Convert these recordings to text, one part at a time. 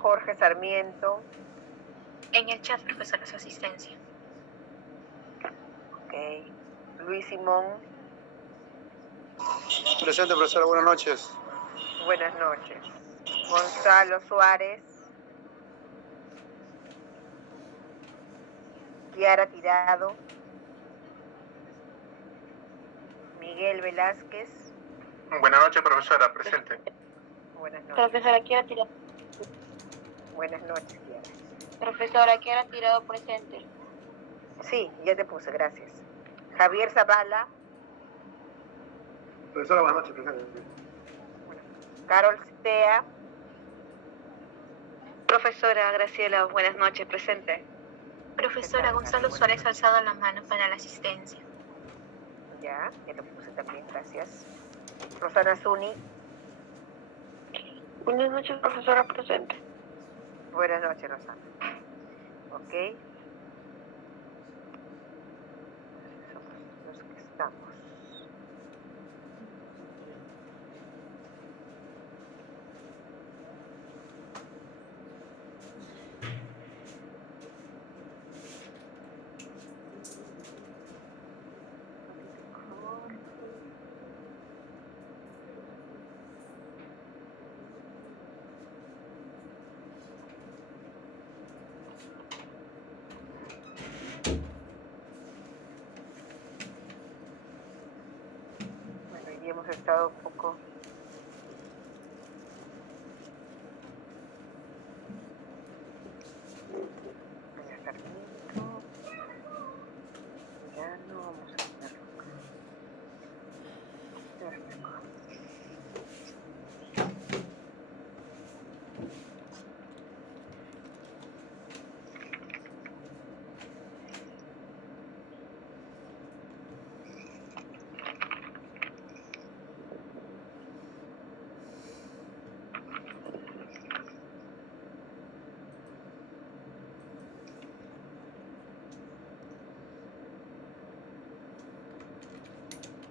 Jorge Sarmiento. En el chat, profesora, su asistencia. Ok. Luis Simón. Presente, profesora, buenas noches. Buenas noches. Gonzalo Suárez. Kiara Tirado. Miguel Velázquez. Buenas noches, profesora, presente. Buenas noches. Profesora Kiara Tirado. Buenas noches, Kiara. Profesora Kiara Tirado, presente. Sí, ya te puse, gracias. Javier Zavala. Profesora, buenas noches, presente. Carol Sea. Profesora Graciela, buenas noches, presente. Profesora Gonzalo Suárez ha alzado la mano para la asistencia. Ya te puse también, gracias. Rosana Zuni. Buenas noches, profesora, presente. Buenas noches, Rosana. Ok. Somos los que estamos. Bueno, y hemos estado un poco ya no vamos a hacerlo.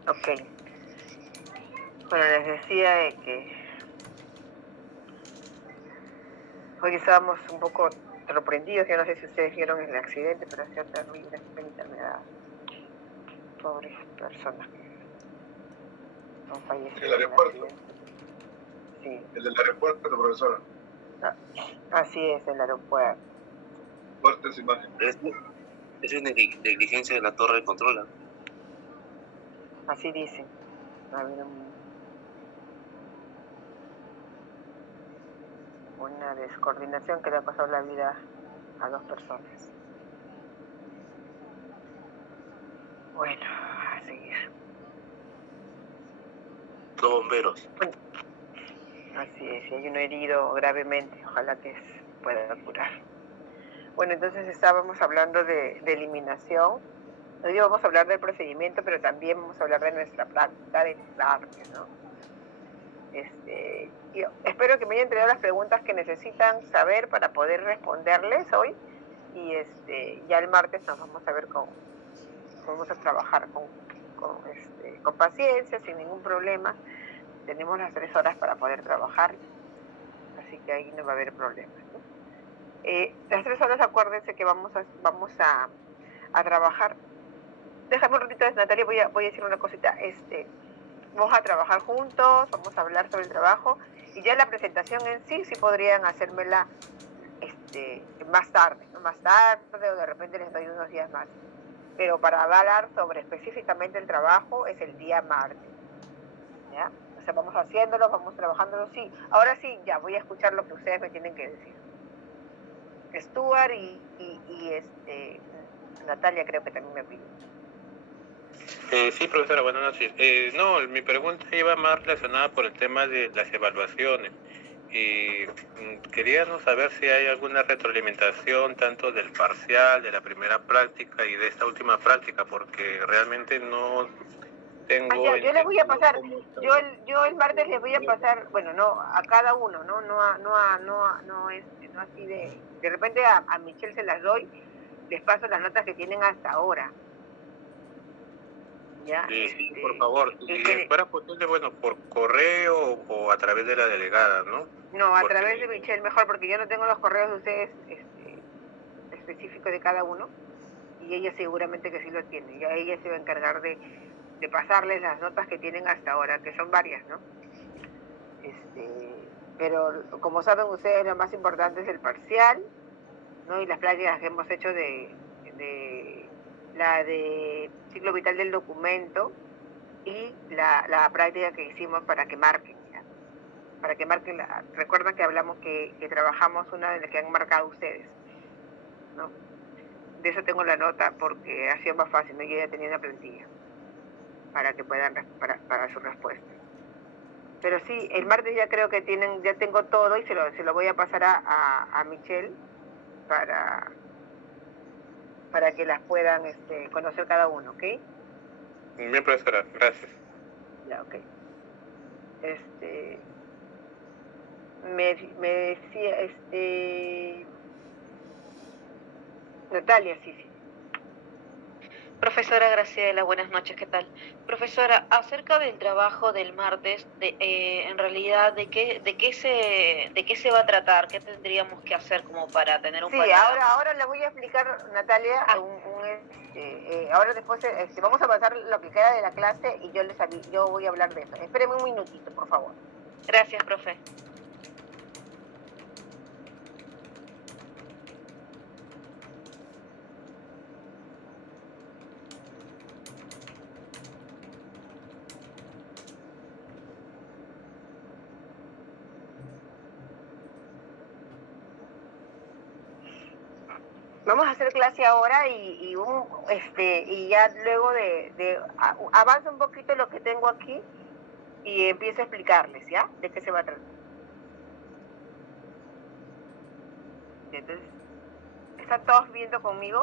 Ok. Bueno, les decía que hoy estábamos un poco sorprendidos. Yo no sé si ustedes vieron el accidente, pero ha sido terrible. Enfermedad. Pobres personas que han fallecido. ¿El aeropuerto? Sí. El del aeropuerto, profesora. Ah, así es, el aeropuerto. Fuertes imágenes. Es una negligencia de la torre de control. Así dicen. Ha habido una descoordinación que le ha pasado la vida a 2 personas. Bueno, a seguir. Los bomberos. Bueno, así es, si hay uno herido gravemente, ojalá que pueda curar. Bueno, entonces estábamos hablando de eliminación. Hoy vamos a hablar del procedimiento, pero también vamos a hablar de nuestra práctica de arte, ¿no? Yo espero que me hayan entregado las preguntas que necesitan saber para poder responderles hoy. Y ya el martes nos vamos a ver vamos a trabajar con paciencia, sin ningún problema. Tenemos las 3 horas para poder trabajar, así que ahí no va a haber problemas, ¿no? Las 3 horas, acuérdense que vamos a trabajar. Déjame un ratito, Natalia, voy a decir una cosita. Vamos a trabajar juntos, vamos a hablar sobre el trabajo, y ya la presentación en sí podrían hacérmela más tarde, ¿no? Más tarde, o de repente les doy unos días más. Pero para hablar sobre específicamente el trabajo es el día martes, ¿ya? O sea, vamos haciéndolo, vamos trabajándolo, sí. Ahora sí, ya voy a escuchar lo que ustedes me tienen que decir. Stuart y Natalia creo que también me piden. Sí, profesora, buenas noches. No, mi pregunta iba más relacionada por el tema de las evaluaciones. Queríamos saber si hay alguna retroalimentación tanto del parcial, de la primera práctica y de esta última práctica, porque realmente no tengo... yo les voy a pasar, yo el martes les voy a pasar, bueno, no a cada uno, no así de repente a Michelle se las doy, les paso las notas que tienen hasta ahora. ¿Ya? Sí, por favor, si fuera posible, bueno, por correo o a través de la delegada, ¿no? No, a Porque- través de Michelle mejor, porque yo no tengo los correos de ustedes específicos de cada uno, y ella seguramente que sí lo tiene. Ya ella se va a encargar de pasarles las notas que tienen hasta ahora, que son varias, ¿no? Pero como saben ustedes, lo más importante es el parcial, ¿no? Y las prácticas que hemos hecho de la de ciclo vital del documento y la práctica que hicimos para que marquen, ¿ya? Para que marquen, recuerdan que hablamos que trabajamos una de las que han marcado ustedes, ¿no? De eso tengo la nota porque ha sido más fácil, ¿no? Yo ya tenía una plantilla para que puedan, para su respuesta. Pero sí, el martes ya creo que ya tengo todo y se lo voy a pasar a Michelle para que las puedan conocer cada uno, ¿ok? Bien, profesora, gracias. Ya, ok. Me decía, Natalia, sí. Profesora Graciela, buenas noches, ¿qué tal? Profesora, acerca del trabajo del martes, en realidad, ¿de qué se va a tratar? ¿Qué tendríamos que hacer como para tener un Sí, panorama? ahora le voy a explicar, Natalia, ahora después vamos a avanzar lo que queda de la clase y yo voy a hablar de eso. Espéreme un minutito, por favor. Gracias, profe. Vamos a hacer clase ahora y ya luego avanza un poquito lo que tengo aquí y empiezo a explicarles, ¿ya? De qué se va a tratar. Entonces, ¿están todos viendo conmigo?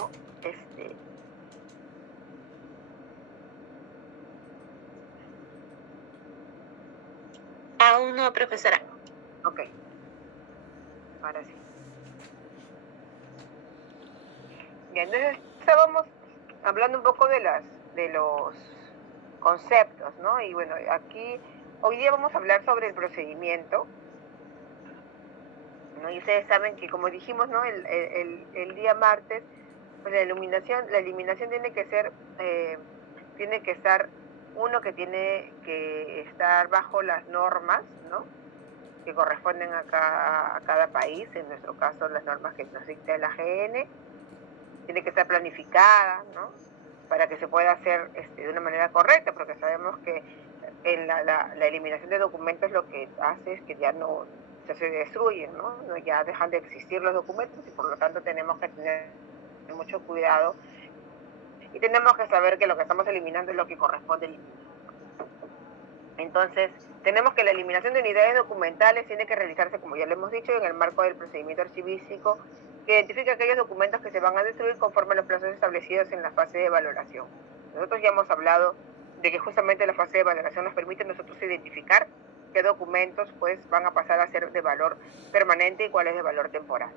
Aún no, profesora. Ok. Ahora sí. Bien, entonces estábamos hablando un poco de los conceptos, ¿no? Y bueno, aquí hoy día vamos a hablar sobre el procedimiento, ¿no? Y ustedes saben que, como dijimos, ¿no? El día martes, pues la eliminación tiene que estar uno que tiene que estar bajo las normas, ¿no? Que corresponden a cada país, en nuestro caso las normas que nos dicta el AGN. Tiene que estar planificada, ¿no? Para que se pueda hacer de una manera correcta, porque sabemos que en la eliminación de documentos lo que hace es que ya no se destruyen, ¿no? Ya dejan de existir los documentos y por lo tanto tenemos que tener mucho cuidado y tenemos que saber que lo que estamos eliminando es lo que corresponde eliminar. Entonces, tenemos que la eliminación de unidades documentales tiene que realizarse, como ya lo hemos dicho, en el marco del procedimiento archivístico que identifica aquellos documentos que se van a destruir conforme a los plazos establecidos en la fase de valoración. Nosotros ya hemos hablado de que justamente la fase de valoración nos permite nosotros identificar qué documentos pues van a pasar a ser de valor permanente y cuáles de valor temporal.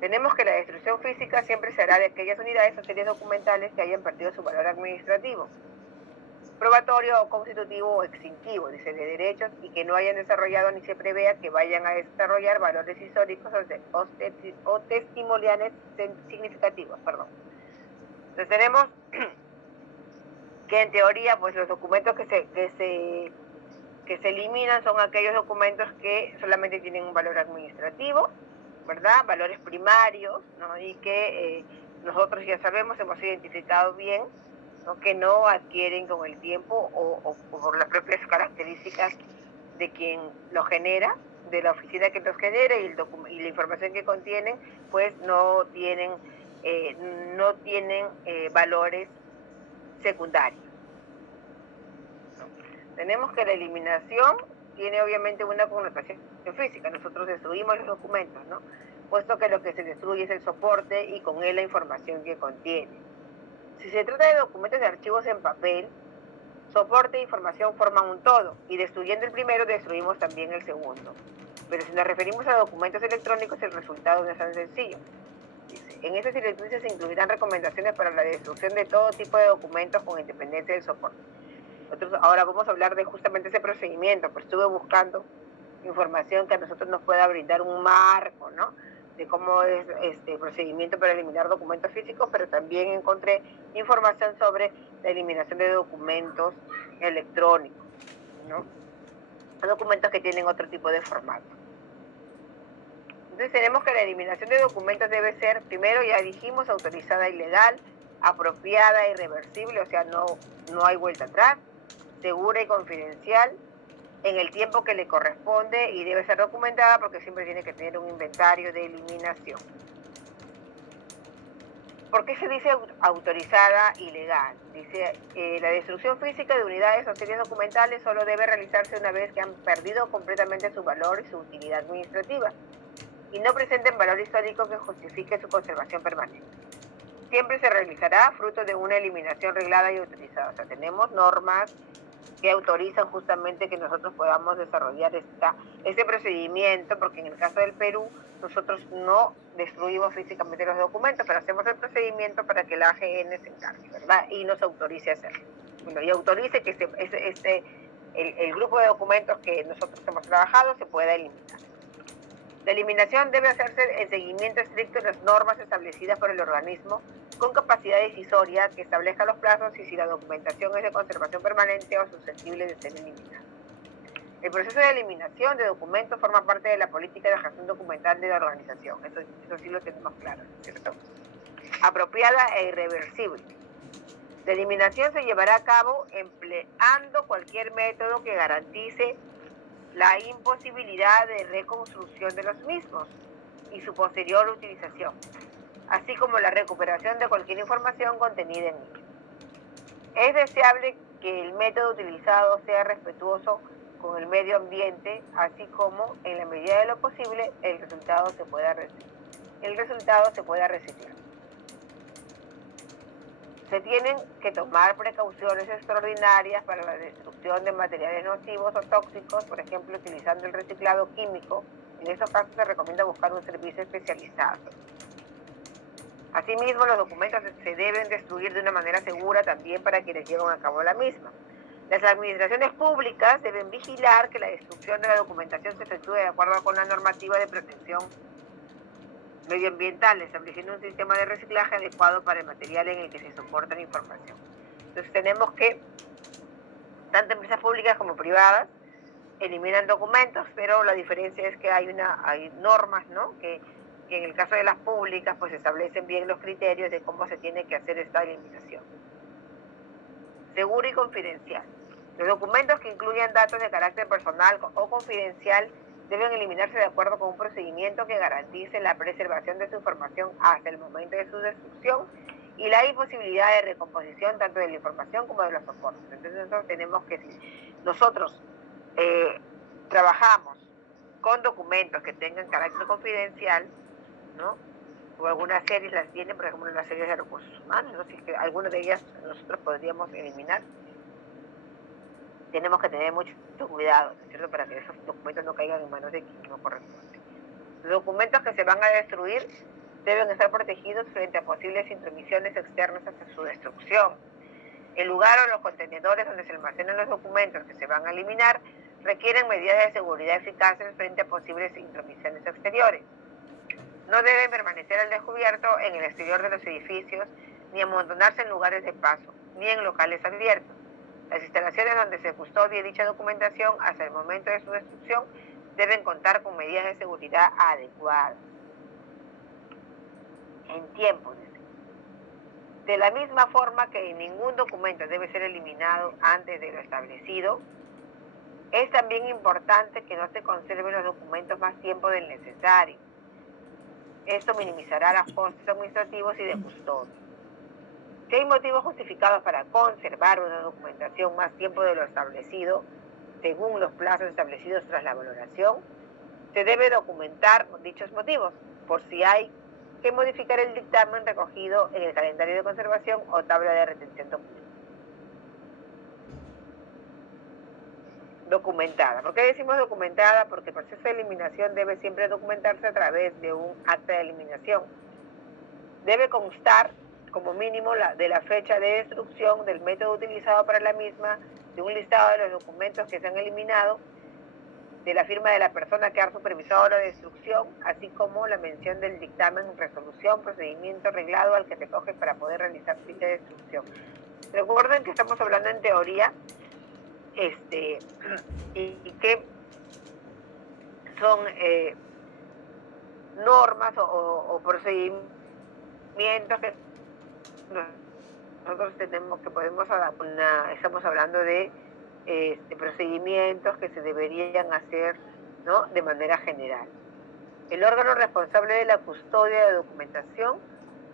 Tenemos que la destrucción física siempre será de aquellas unidades o series documentales que hayan perdido su valor administrativo, probatorio o constitutivo o extintivo, dice, de derechos y que no hayan desarrollado ni se prevea que vayan a desarrollar valores históricos o testimoniales significativos, Entonces tenemos que en teoría pues los documentos que se eliminan son aquellos documentos que solamente tienen un valor administrativo, ¿verdad? Valores primarios, ¿no? Y que nosotros ya sabemos, hemos identificado bien, ¿no? Que no adquieren con el tiempo o por las propias características de quien lo genera, de la oficina que los genera y la información que contienen, pues no tienen valores secundarios. Tenemos que la eliminación tiene obviamente una connotación física. Nosotros destruimos los documentos, ¿no? Puesto que lo que se destruye es el soporte y con él la información que contiene. Si se trata de documentos de archivos en papel, soporte e información forman un todo, y destruyendo el primero, destruimos también el segundo. Pero si nos referimos a documentos electrónicos, el resultado no es tan sencillo. Dice, en esas directrices se incluirán recomendaciones para la destrucción de todo tipo de documentos con independencia del soporte. Nosotros ahora vamos a hablar de justamente ese procedimiento, pues estuve buscando información que a nosotros nos pueda brindar un marco, ¿no?, de cómo es el procedimiento para eliminar documentos físicos, pero también encontré información sobre la eliminación de documentos electrónicos, ¿no?, documentos que tienen otro tipo de formato. Entonces tenemos que la eliminación de documentos debe ser, primero ya dijimos, autorizada y legal, apropiada y reversible, o sea, no hay vuelta atrás, segura y confidencial, en el tiempo que le corresponde y debe ser documentada porque siempre tiene que tener un inventario de eliminación. ¿Por qué se dice autorizada y legal? Dice, la destrucción física de unidades o series documentales solo debe realizarse una vez que han perdido completamente su valor y su utilidad administrativa y no presenten valor histórico que justifique su conservación permanente. Siempre se realizará fruto de una eliminación reglada y autorizada. O sea, tenemos normas que autorizan justamente que nosotros podamos desarrollar este procedimiento, porque en el caso del Perú, nosotros no destruimos físicamente los documentos, pero hacemos el procedimiento para que la AGN se encargue, ¿verdad?, y nos autorice a hacerlo. Bueno, y autorice que el grupo de documentos que nosotros hemos trabajado se pueda eliminar. La eliminación debe hacerse en seguimiento estricto de las normas establecidas por el organismo con capacidad decisoria que establezca los plazos y si la documentación es de conservación permanente o susceptible de ser eliminada. El proceso de eliminación de documentos forma parte de la política de gestión documental de la organización. Eso sí lo tenemos claro, ¿cierto? Apropiada e irreversible. La eliminación se llevará a cabo empleando cualquier método que garantice la imposibilidad de reconstrucción de los mismos y su posterior utilización, así como la recuperación de cualquier información contenida en ellos. Es deseable que el método utilizado sea respetuoso con el medio ambiente, así como, en la medida de lo posible, el resultado se pueda reciclar. Se tienen que tomar precauciones extraordinarias para la destrucción de materiales nocivos o tóxicos, por ejemplo, utilizando el reciclado químico. En estos casos se recomienda buscar un servicio especializado. Asimismo, los documentos se deben destruir de una manera segura también para quienes llevan a cabo la misma. Las administraciones públicas deben vigilar que la destrucción de la documentación se efectúe de acuerdo con la normativa de protección medioambiental, estableciendo un sistema de reciclaje adecuado para el material en el que se soporta la información. Entonces tenemos que, tanto empresas públicas como privadas, eliminan documentos, pero la diferencia es que hay normas, ¿no?, que en el caso de las públicas pues establecen bien los criterios de cómo se tiene que hacer esta eliminación. Seguro y confidencial. Los documentos que incluyan datos de carácter personal o confidencial deben eliminarse de acuerdo con un procedimiento que garantice la preservación de su información hasta el momento de su destrucción y la imposibilidad de recomposición tanto de la información como de los soportes. Entonces nosotros tenemos que, si nosotros trabajamos con documentos que tengan carácter confidencial, ¿no?, o algunas series las tienen, por ejemplo, las series de recursos humanos, ¿no?, si es que algunas de ellas nosotros podríamos eliminar, tenemos que tener mucho cuidado, ¿no es cierto?, para que esos documentos no caigan en manos de quien no corresponde. Los documentos que se van a destruir deben estar protegidos frente a posibles intromisiones externas hasta su destrucción. El lugar o los contenedores donde se almacenan los documentos que se van a eliminar requieren medidas de seguridad eficaces frente a posibles intromisiones exteriores. No deben permanecer al descubierto en el exterior de los edificios, ni amontonarse en lugares de paso, ni en locales abiertos. Las instalaciones donde se custodie dicha documentación hasta el momento de su destrucción deben contar con medidas de seguridad adecuadas. En tiempo, dice. De la misma forma que ningún documento debe ser eliminado antes de lo establecido, es también importante que no se conserven los documentos más tiempo del necesario. Esto minimizará los costos administrativos y de custodia. Si hay motivos justificados para conservar una documentación más tiempo de lo establecido, según los plazos establecidos tras la valoración, se debe documentar dichos motivos, por si hay que modificar el dictamen recogido en el calendario de conservación o tabla de retención documentada. ¿Por qué decimos documentada? Porque el proceso de eliminación debe siempre documentarse a través de un acta de eliminación. Debe constar como mínimo de la fecha de destrucción, del método utilizado para la misma, de un listado de los documentos que se han eliminado, de la firma de la persona que ha supervisado la destrucción, así como la mención del dictamen, resolución, procedimiento arreglado al que se coge para poder realizar dicha destrucción. Recuerden que estamos hablando en teoría, y que son normas o procedimientos que nosotros podemos adaptar. Estamos hablando de procedimientos que se deberían hacer, ¿no?, de manera general. El órgano responsable de la custodia de documentación,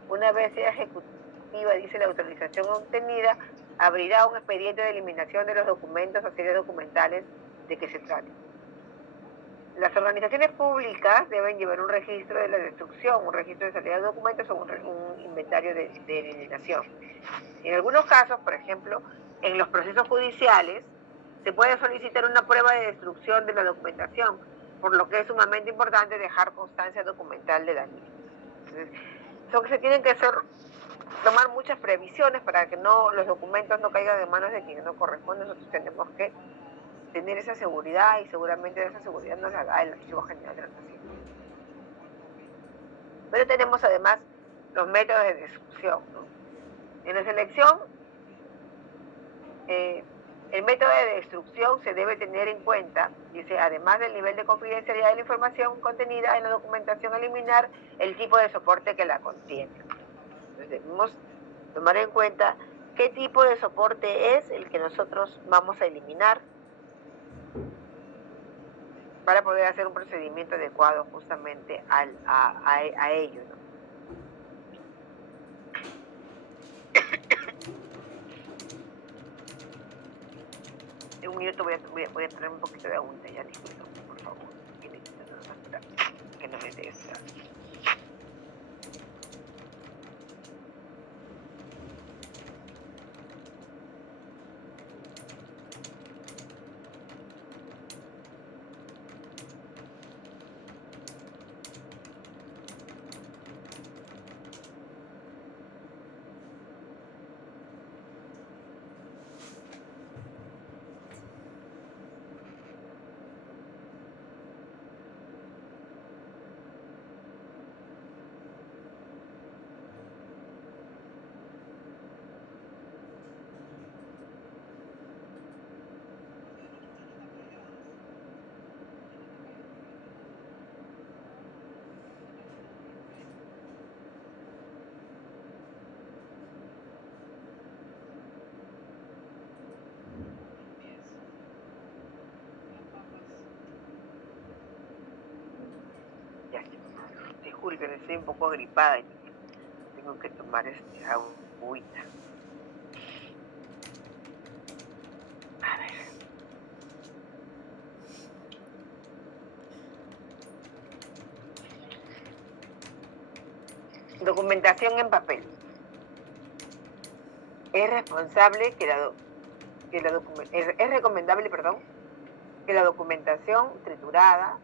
una vez sea ejecutiva, dice la autorización obtenida, abrirá un expediente de eliminación de los documentos o series documentales de que se trate. Las organizaciones públicas deben llevar un registro de la destrucción, un registro de salida de documentos o un inventario de eliminación. En algunos casos, por ejemplo, en los procesos judiciales, se puede solicitar una prueba de destrucción de la documentación, por lo que es sumamente importante dejar constancia documental de la misma. Entonces, se tienen que tomar muchas previsiones para que los documentos no caigan en manos de quien no corresponde. Nosotros tenemos que tener esa seguridad, y seguramente esa seguridad nos la da el Archivo General de la Nación. Pero tenemos además los métodos de destrucción, ¿no? En la selección, el método de destrucción se debe tener en cuenta, dice, además del nivel de confidencialidad de la información contenida en la documentación a eliminar, el tipo de soporte que la contiene. Entonces debemos tomar en cuenta qué tipo de soporte es el que nosotros vamos a eliminar para poder hacer un procedimiento adecuado justamente a ello, ¿no? En un minuto voy a traer un poquito de agua, ya disculpen, por favor, que no me dé esa. Disculpen, estoy un poco agripada y tengo que tomar agüita. A ver. Documentación en papel. Es recomendable que la documentación triturada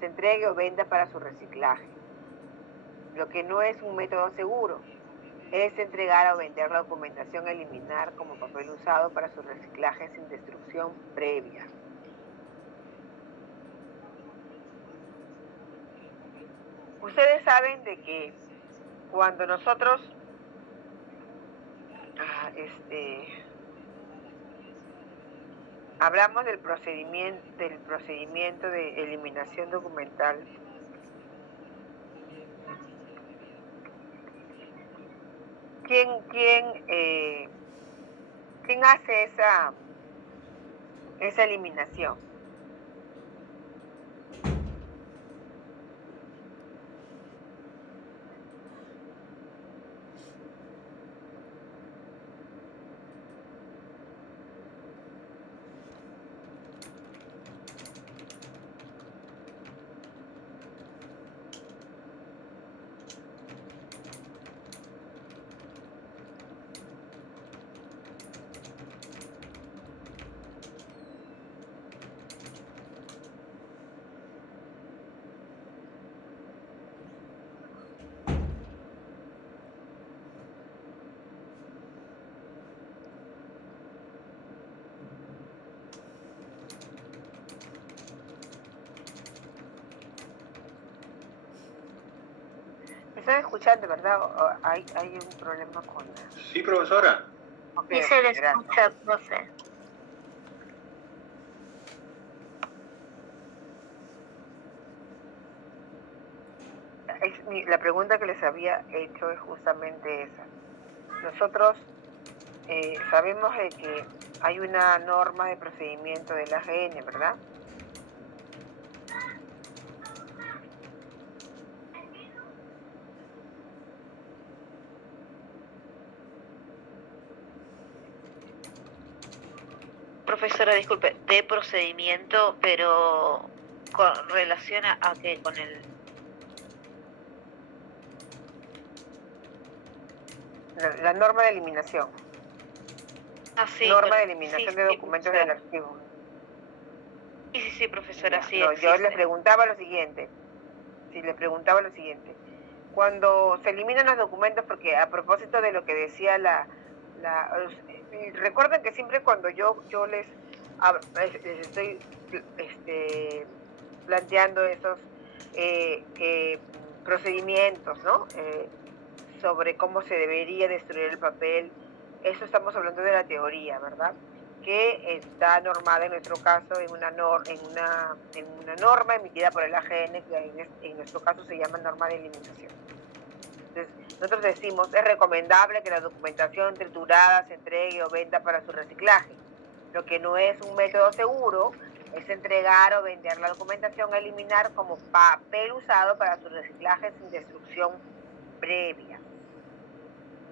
se entregue o venda para su reciclaje. Lo que no es un método seguro es entregar o vender la documentación a eliminar como papel usado para su reciclaje sin destrucción previa. Ustedes saben de que cuando nosotros hablamos del procedimiento de eliminación documental, ¿quién hace esa eliminación? ¿Me están escuchando, verdad? ¿O hay un problema con la... Sí, profesora. Ok, Sí se le gracias. escucha, profe. La pregunta que les había hecho es justamente esa. Nosotros sabemos de que hay una norma de procedimiento del AGN, ¿verdad? Profesora, disculpe, de procedimiento, pero con relación a qué, con el... La norma de eliminación. Ah, sí, Norma con- de eliminación sí, de sí, documentos profesora. del archivo. Sí, profesora, Ya, sí no, yo les existe. preguntaba lo siguiente. Sí, les preguntaba lo siguiente. Cuando se eliminan los documentos, porque a propósito de lo que decía recuerden que siempre cuando yo les estoy planteando esos procedimientos, ¿no? Sobre cómo se debería destruir el papel, eso estamos hablando de la teoría, ¿verdad? Que está normada en nuestro caso en una norma emitida por el AGN, que en nuestro caso se llama norma de eliminación. Entonces, nosotros decimos, es recomendable que la documentación triturada se entregue o venda para su reciclaje. Lo que no es un método seguro es entregar o vender la documentación a eliminar como papel usado para su reciclaje sin destrucción previa.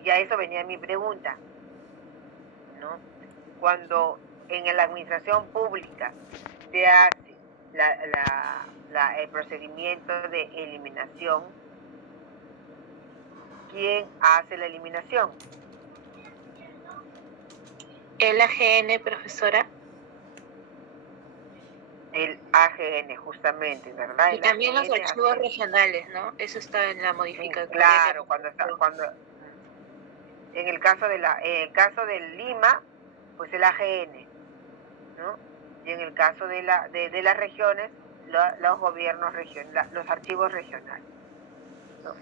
Y a eso venía mi pregunta, ¿no? Cuando en la administración pública se hace el procedimiento de eliminación, ¿quién hace la eliminación? El AGN, profesora. El AGN, justamente, ¿verdad? Y El también los AGN archivos hace... regionales, ¿no? Eso está en la modificación. Claro, en el caso del Lima, pues el AGN, ¿no? Y en el caso de las regiones, los gobiernos regionales, los archivos regionales, ¿no?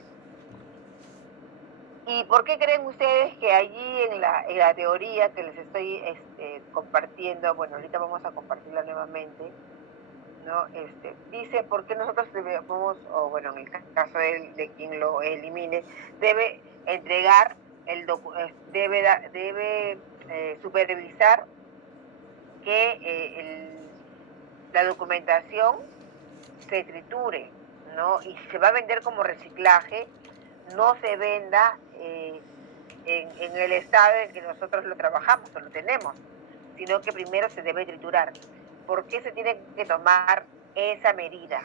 ¿Y por qué creen ustedes que allí en la teoría que les estoy compartiendo, bueno, ahorita vamos a compartirla nuevamente, ¿no? Dice por qué nosotros debemos, o bueno, en el caso de quien lo elimine, debe entregar debe supervisar que la documentación se triture, ¿no? Y se va a vender como reciclaje, no se venda en el estado en que nosotros lo trabajamos o lo tenemos, sino que primero se debe triturar. ¿Por qué se tiene que tomar esa medida?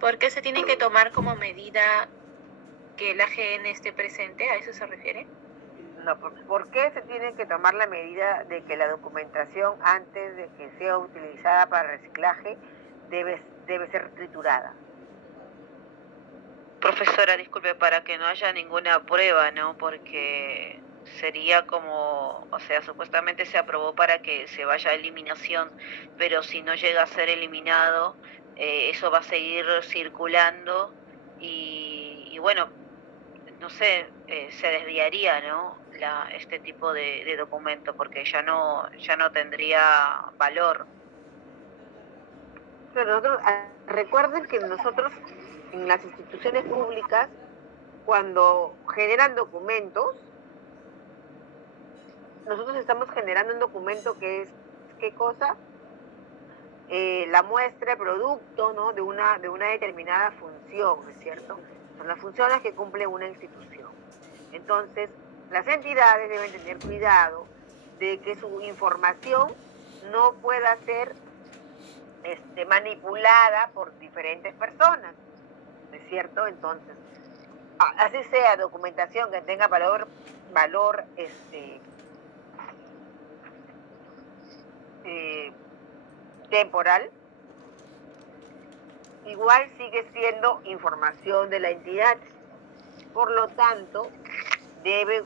¿Por qué se tiene que tomar como medida que el AGN esté presente? ¿A eso se refiere? No, ¿por qué se tiene que tomar la medida de que la documentación, antes de que sea utilizada para reciclaje, debe ser triturada? Profesora, disculpe, para que no haya ninguna prueba, ¿no? Porque sería como, o sea, supuestamente se aprobó para que se vaya a eliminación, pero si no llega a ser eliminado, eso va a seguir circulando y bueno, no sé, se desviaría, ¿no? Este tipo de documento, porque ya no tendría valor. Pero recuerden que nosotros en las instituciones públicas, cuando generan documentos, nosotros estamos generando un documento que es, ¿qué cosa? La muestra, el producto, ¿no? de una determinada función, ¿no es cierto? Son las funciones que cumple una institución. Entonces, las entidades deben tener cuidado de que su información no pueda ser manipulada por diferentes personas, ¿no es cierto? Entonces, así sea documentación que tenga valor temporal, igual sigue siendo información de la entidad. Por lo tanto, debe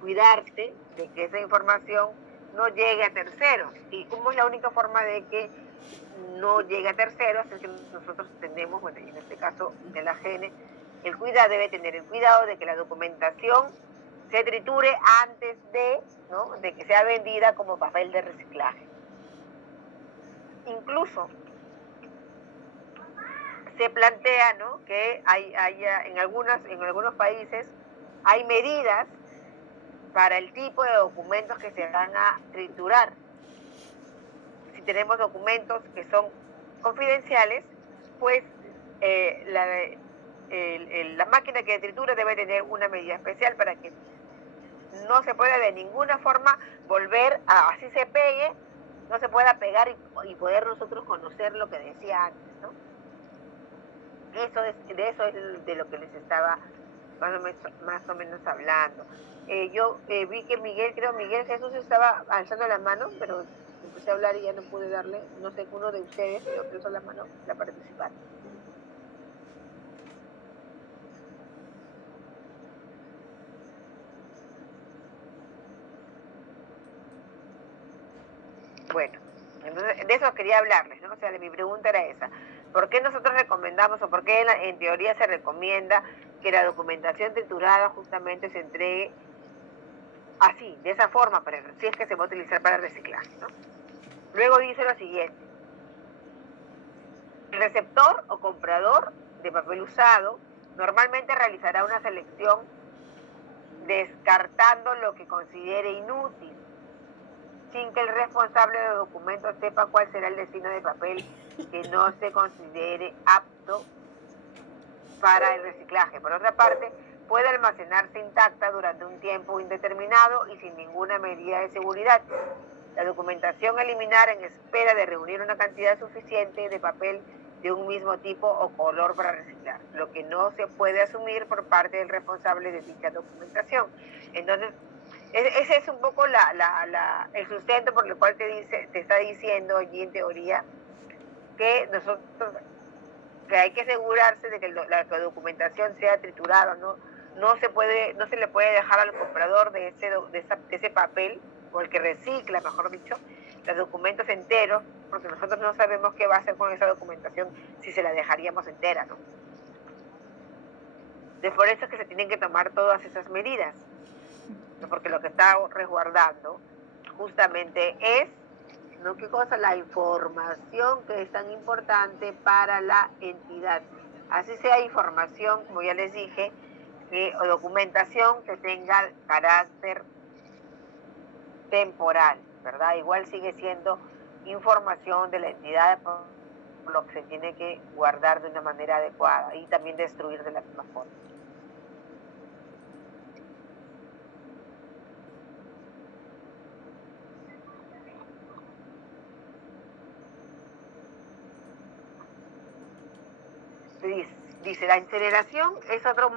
cuidarse de que esa información no llegue a terceros. ¿Y cómo es la única forma de que no llegue a terceros? Es que nosotros tenemos, bueno, en este caso de la AGN, debe tener el cuidado de que la documentación se triture antes de, ¿no?, de que sea vendida como papel de reciclaje. Incluso se plantea, ¿no?, que en algunos países hay medidas para el tipo de documentos que se van a triturar. Si tenemos documentos que son confidenciales, pues la máquina que tritura debe tener una medida especial para que no se pueda de ninguna forma volver a, así se pegue, no se pueda pegar y poder nosotros conocer lo que decía antes, ¿no? De eso es de lo que les estaba más o menos hablando. Yo vi que Miguel Jesús estaba alzando la mano, pero empecé a hablar y ya no pude darle, no sé, uno de ustedes le alzó la mano para participar. Bueno, entonces de eso quería hablarles, ¿no? O sea, mi pregunta era esa. ¿Por qué nosotros recomendamos o por qué en teoría se recomienda que la documentación triturada justamente se entregue así, de esa forma, si es que se va a utilizar para reciclaje, ¿no? Luego dice lo siguiente. El receptor o comprador de papel usado normalmente realizará una selección descartando lo que considere inútil, sin que el responsable de documentos sepa cuál será el destino de papel que no se considere apto para el reciclaje. Por otra parte, puede almacenarse intacta durante un tiempo indeterminado y sin ninguna medida de seguridad. La documentación a eliminar en espera de reunir una cantidad suficiente de papel de un mismo tipo o color para reciclar, lo que no se puede asumir por parte del responsable de dicha documentación. Entonces, ese es un poco el sustento por el cual te está diciendo allí en teoría que que hay que asegurarse de que la documentación sea triturada, no se le puede dejar al comprador de ese papel, o el que recicla, mejor dicho, los documentos enteros, porque nosotros no sabemos qué va a hacer con esa documentación si se la dejaríamos entera, ¿no? Por eso es que se tienen que tomar todas esas medidas, ¿no? Porque lo que está resguardando justamente es, ¿no?, ¿qué cosa? La información que es tan importante para la entidad. Así sea información, como ya les dije, o documentación que tenga carácter temporal, ¿verdad? Igual sigue siendo información de la entidad, por lo que se tiene que guardar de una manera adecuada y también destruir de la misma forma. Dice, la incineración es otro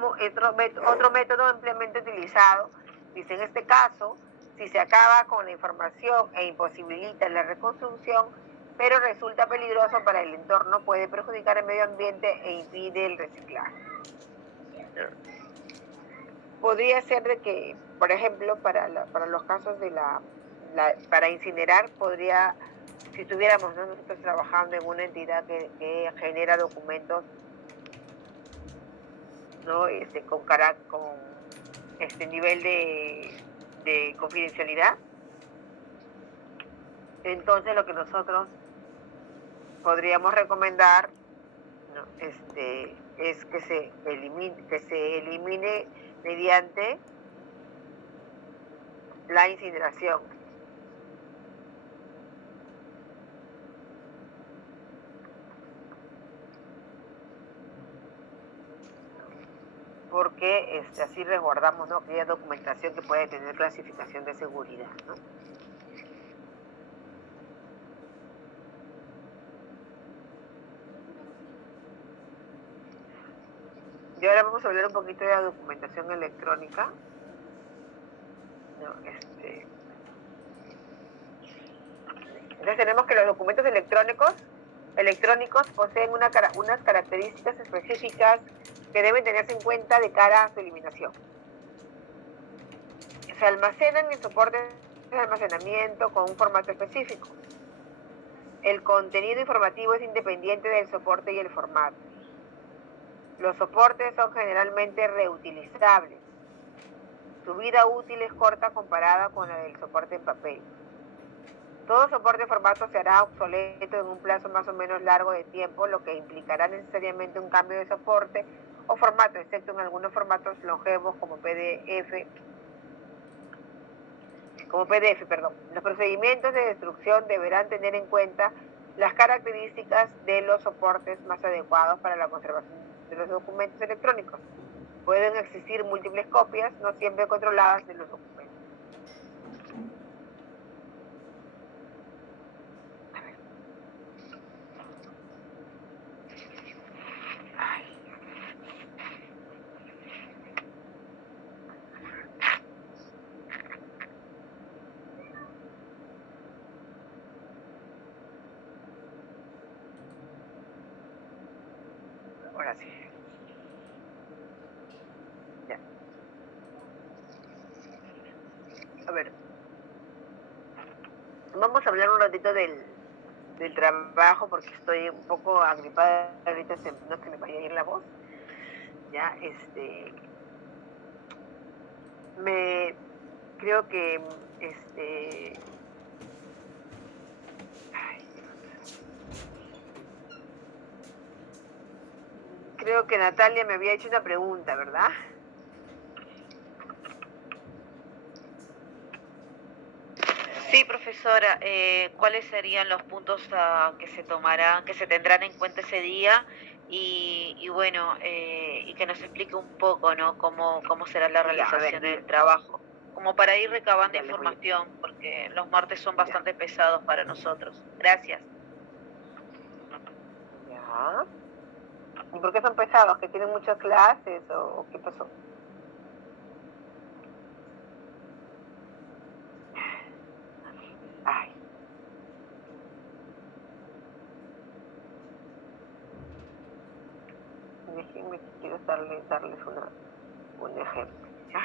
método ampliamente utilizado. Dice, en este caso, si se acaba con la información e imposibilita la reconstrucción, pero resulta peligroso para el entorno, puede perjudicar el medio ambiente e impide el reciclaje. Podría ser de que, por ejemplo, para los casos de para incinerar, si estuviéramos nosotros trabajando en una entidad que genera documentos, ¿no?, con este nivel de confidencialidad, entonces lo que nosotros podríamos recomendar, ¿no?, es que se elimine mediante la incineración. Porque así resguardamos, ¿no?, aquella documentación que puede tener clasificación de seguridad, ¿no? Y ahora vamos a hablar un poquito de la documentación electrónica, ¿no? Entonces tenemos que los documentos electrónicos poseen unas características específicas que deben tenerse en cuenta de cara a su eliminación. Se almacenan en soportes de almacenamiento con un formato específico. El contenido informativo es independiente del soporte y el formato. Los soportes son generalmente reutilizables. Su vida útil es corta comparada con la del soporte en papel. Todo soporte en formato se hará obsoleto en un plazo más o menos largo de tiempo, lo que implicará necesariamente un cambio de soporte o formato, excepto en algunos formatos longevos como PDF. Los procedimientos de destrucción deberán tener en cuenta las características de los soportes más adecuados para la conservación de los documentos electrónicos. Pueden existir múltiples copias, no siempre controladas, de los documentos. Ahora sí. Ya. A ver. Vamos a hablar un ratito del trabajo porque estoy un poco agripada ahorita, no se me vaya a ir la voz. Ya, creo que creo que Natalia me había hecho una pregunta, ¿verdad? Sí, profesora, ¿cuáles serían los puntos que se tomarán, que se tendrán en cuenta ese día? Y bueno, y que nos explique un poco, ¿no? Cómo será la realización del trabajo, como para ir recabando información, porque los martes son bastante pesados para nosotros. Gracias. Ya. ¿Y por qué son pesados? ¿Que tienen muchas clases o qué pasó? Ay. Déjenme, quiero darles un ejemplo. ¿Ya?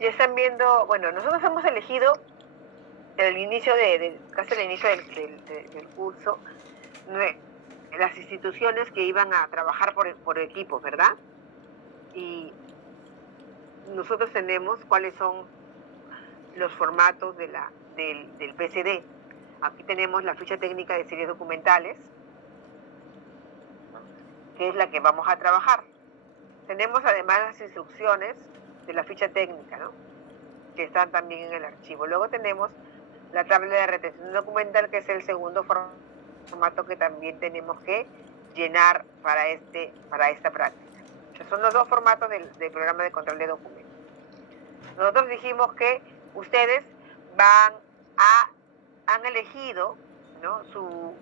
Ya están viendo, bueno, nosotros hemos elegido el inicio casi el inicio del curso, las instituciones que iban a trabajar por equipos, ¿verdad? Y nosotros tenemos cuáles son los formatos del PCD. Aquí tenemos la ficha técnica de series documentales, que es la que vamos a trabajar. Tenemos además las instrucciones de la ficha técnica, ¿no? Que están también en el archivo. Luego tenemos la tabla de retención documental, que es el segundo formato que también tenemos que llenar para esta práctica. Estos son los dos formatos del programa de control de documentos. Nosotros dijimos que ustedes han elegido, ¿no? su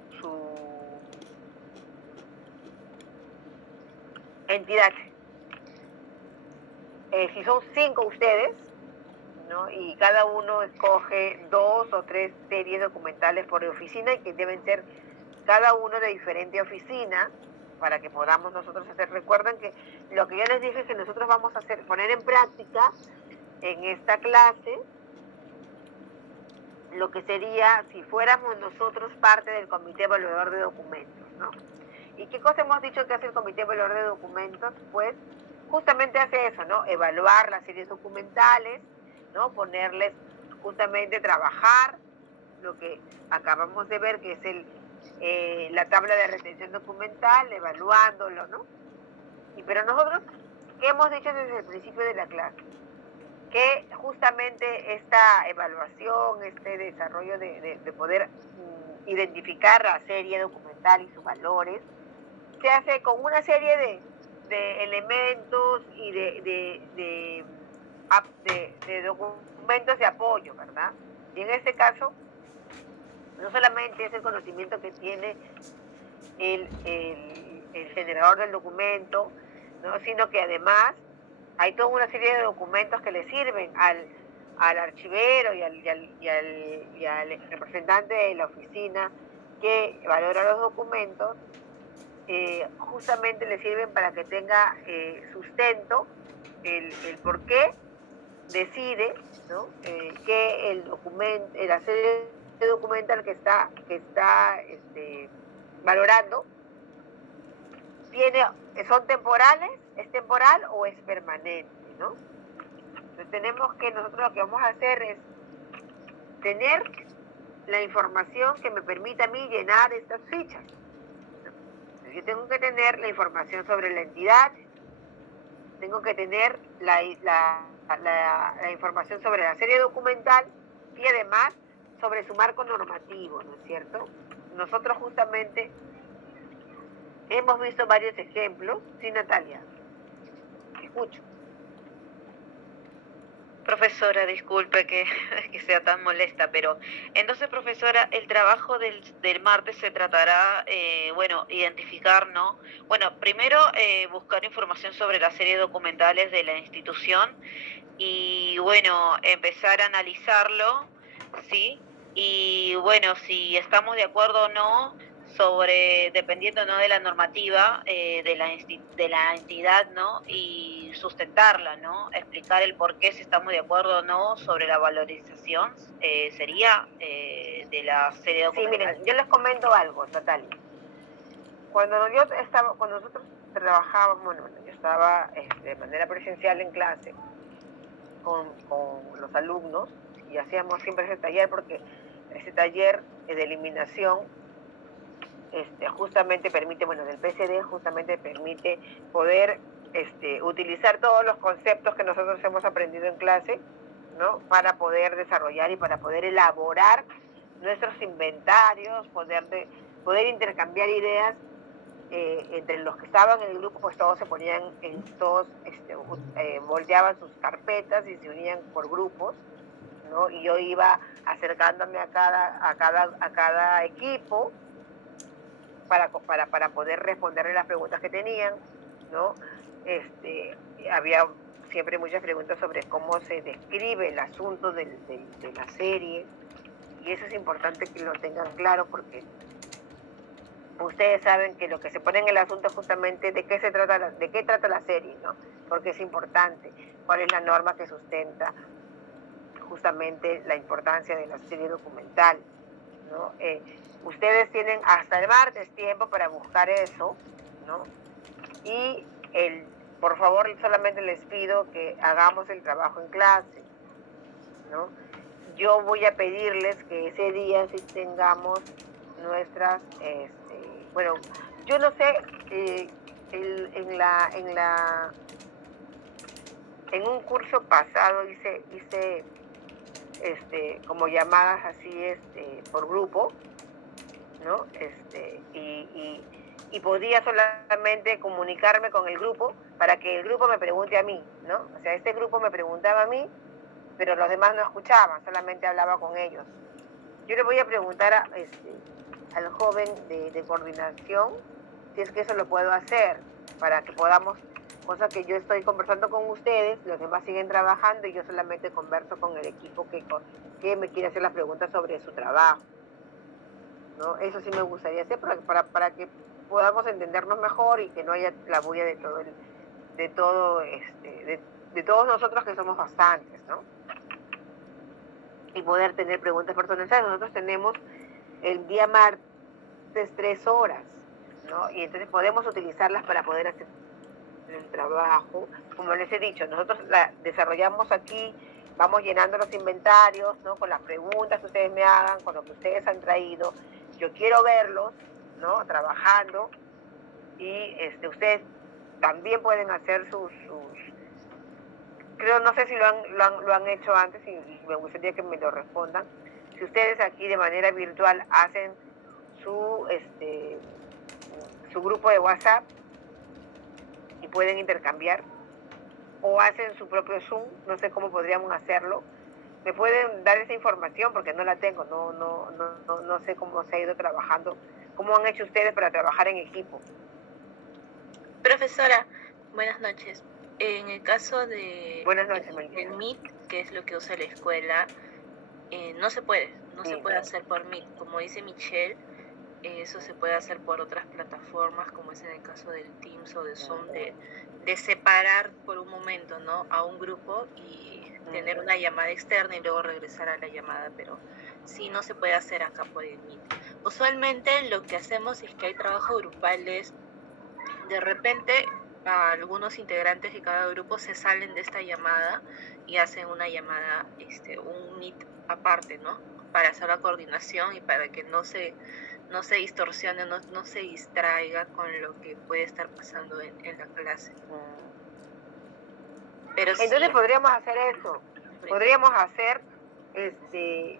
entidad. Si son 5 ustedes, ¿no? Y cada uno escoge 2 o 3 series documentales por oficina y que deben ser cada uno de diferente oficina para que podamos nosotros hacer. Recuerden que lo que yo les dije es que nosotros vamos a poner en práctica en esta clase lo que sería si fuéramos nosotros parte del comité evaluador de documentos, ¿no? ¿Y qué cosa hemos dicho que hace el comité evaluador de documentos? Pues justamente hace eso, ¿no? Evaluar las series documentales, ¿no? Ponerles justamente trabajar lo que acabamos de ver, que es la tabla de retención documental, evaluándolo, ¿no? Pero nosotros, ¿qué hemos dicho desde el principio de la clase? que justamente esta evaluación, este desarrollo de poder identificar la serie documental y sus valores, se hace con una serie de elementos y de documentos de apoyo, ¿verdad? Y en este caso, no solamente es el conocimiento que tiene el generador del documento, ¿no? Sino que además hay toda una serie de documentos que le sirven al archivero y al representante de la oficina que valora los documentos, justamente le sirven para que tenga sustento el por qué decide, ¿no? Que el documento, la serie documental que está valorando son temporales, es temporal o es permanente, ¿no? Entonces nosotros lo que vamos a hacer es tener la información que me permita a mí llenar estas fichas. Entonces, yo tengo que tener la información sobre la entidad, tengo que tener la información sobre la serie documental y además sobre su marco normativo, ¿no es cierto? Nosotros justamente hemos visto varios ejemplos. Sí, Natalia, escucho. Profesora, disculpe que sea tan molesta, pero entonces, profesora, el trabajo del martes se tratará, identificar, ¿no? Bueno, primero buscar información sobre las series documentales de la institución y, bueno, empezar a analizarlo, ¿sí? Y, bueno, si estamos de acuerdo o no, dependiendo, ¿no?, de la normativa de la entidad, ¿no?, y sustentarla, ¿no?, explicar el por qué, si estamos de acuerdo o no, sobre la valorización sería de la serie documental. Sí, miren, yo les comento algo, Natalia. Cuando nosotros trabajábamos, bueno, yo estaba de manera presencial en clase con los alumnos y hacíamos siempre ese taller, porque ese taller de eliminación justamente permite, del PCD justamente permite poder utilizar todos los conceptos que nosotros hemos aprendido en clase, ¿no?, para poder desarrollar y para poder elaborar nuestros inventarios, poder intercambiar ideas entre los que estaban en el grupo. Pues todos se ponían, volteaban sus carpetas y se unían por grupos, ¿no? Y yo iba acercándome a cada equipo para poder responderle las preguntas que tenían, ¿no? Había siempre muchas preguntas sobre cómo se describe el asunto de la serie, y eso es importante que lo tengan claro, porque ustedes saben que lo que se pone en el asunto es justamente de qué trata la serie, ¿no? Porque es importante, cuál es la norma que sustenta justamente la importancia de la serie documental, ¿no? Ustedes tienen hasta el martes tiempo para buscar eso, ¿no? Y por favor, solamente les pido que hagamos el trabajo en clase, ¿no? Yo voy a pedirles que ese día sí tengamos nuestras, yo no sé, en un curso pasado hice como llamadas así, por grupo, ¿no? Y podía solamente comunicarme con el grupo para que el grupo me pregunte a mí, ¿no? O sea, este grupo me preguntaba a mí, pero los demás no escuchaban, solamente hablaba con ellos. Yo le voy a preguntar al joven de coordinación si es que eso lo puedo hacer, para que podamos, cosa que yo estoy conversando con ustedes, los demás siguen trabajando y yo solamente converso con el equipo que me quiere hacer las preguntas sobre su trabajo, ¿no? Eso sí me gustaría hacer para que podamos entendernos mejor y que no haya la bulla de todos nosotros, que somos bastantes, ¿no? Y poder tener preguntas personalizadas. Nosotros tenemos el día martes 3 horas, ¿no? Y entonces podemos utilizarlas para poder hacer el trabajo. Como les he dicho, nosotros la desarrollamos aquí, vamos llenando los inventarios, ¿no?, con las preguntas que ustedes me hagan, con lo que ustedes han traído. Yo quiero verlos, ¿no?, trabajando, y ustedes también pueden hacer creo, no sé si lo han hecho antes y me gustaría que me lo respondan. Si ustedes aquí de manera virtual hacen su grupo de WhatsApp y pueden intercambiar, o hacen su propio Zoom, no sé cómo podríamos hacerlo. ¿Me pueden dar esa información? Porque no la tengo, no sé cómo se ha ido trabajando, cómo han hecho ustedes para trabajar en equipo. Profesora, buenas noches. En el caso de Buenas noches, Melissa. el Meet, que es lo que usa la escuela, no se puede hacer por Meet. Como dice Michelle, eso se puede hacer por otras plataformas, como es en el caso del Teams o de Zoom, de separar por un momento, ¿no?, a un grupo y tener una llamada externa y luego regresar a la llamada, pero sí no se puede hacer acá por el Meet. Usualmente lo que hacemos es que hay trabajos grupales. De repente algunos integrantes de cada grupo se salen de esta llamada y hacen una llamada, un Meet aparte, ¿no?, para hacer la coordinación y para que no se distorsione, no se distraiga con lo que puede estar pasando en la clase. Pero entonces sí, podríamos hacer eso. Podríamos hacer,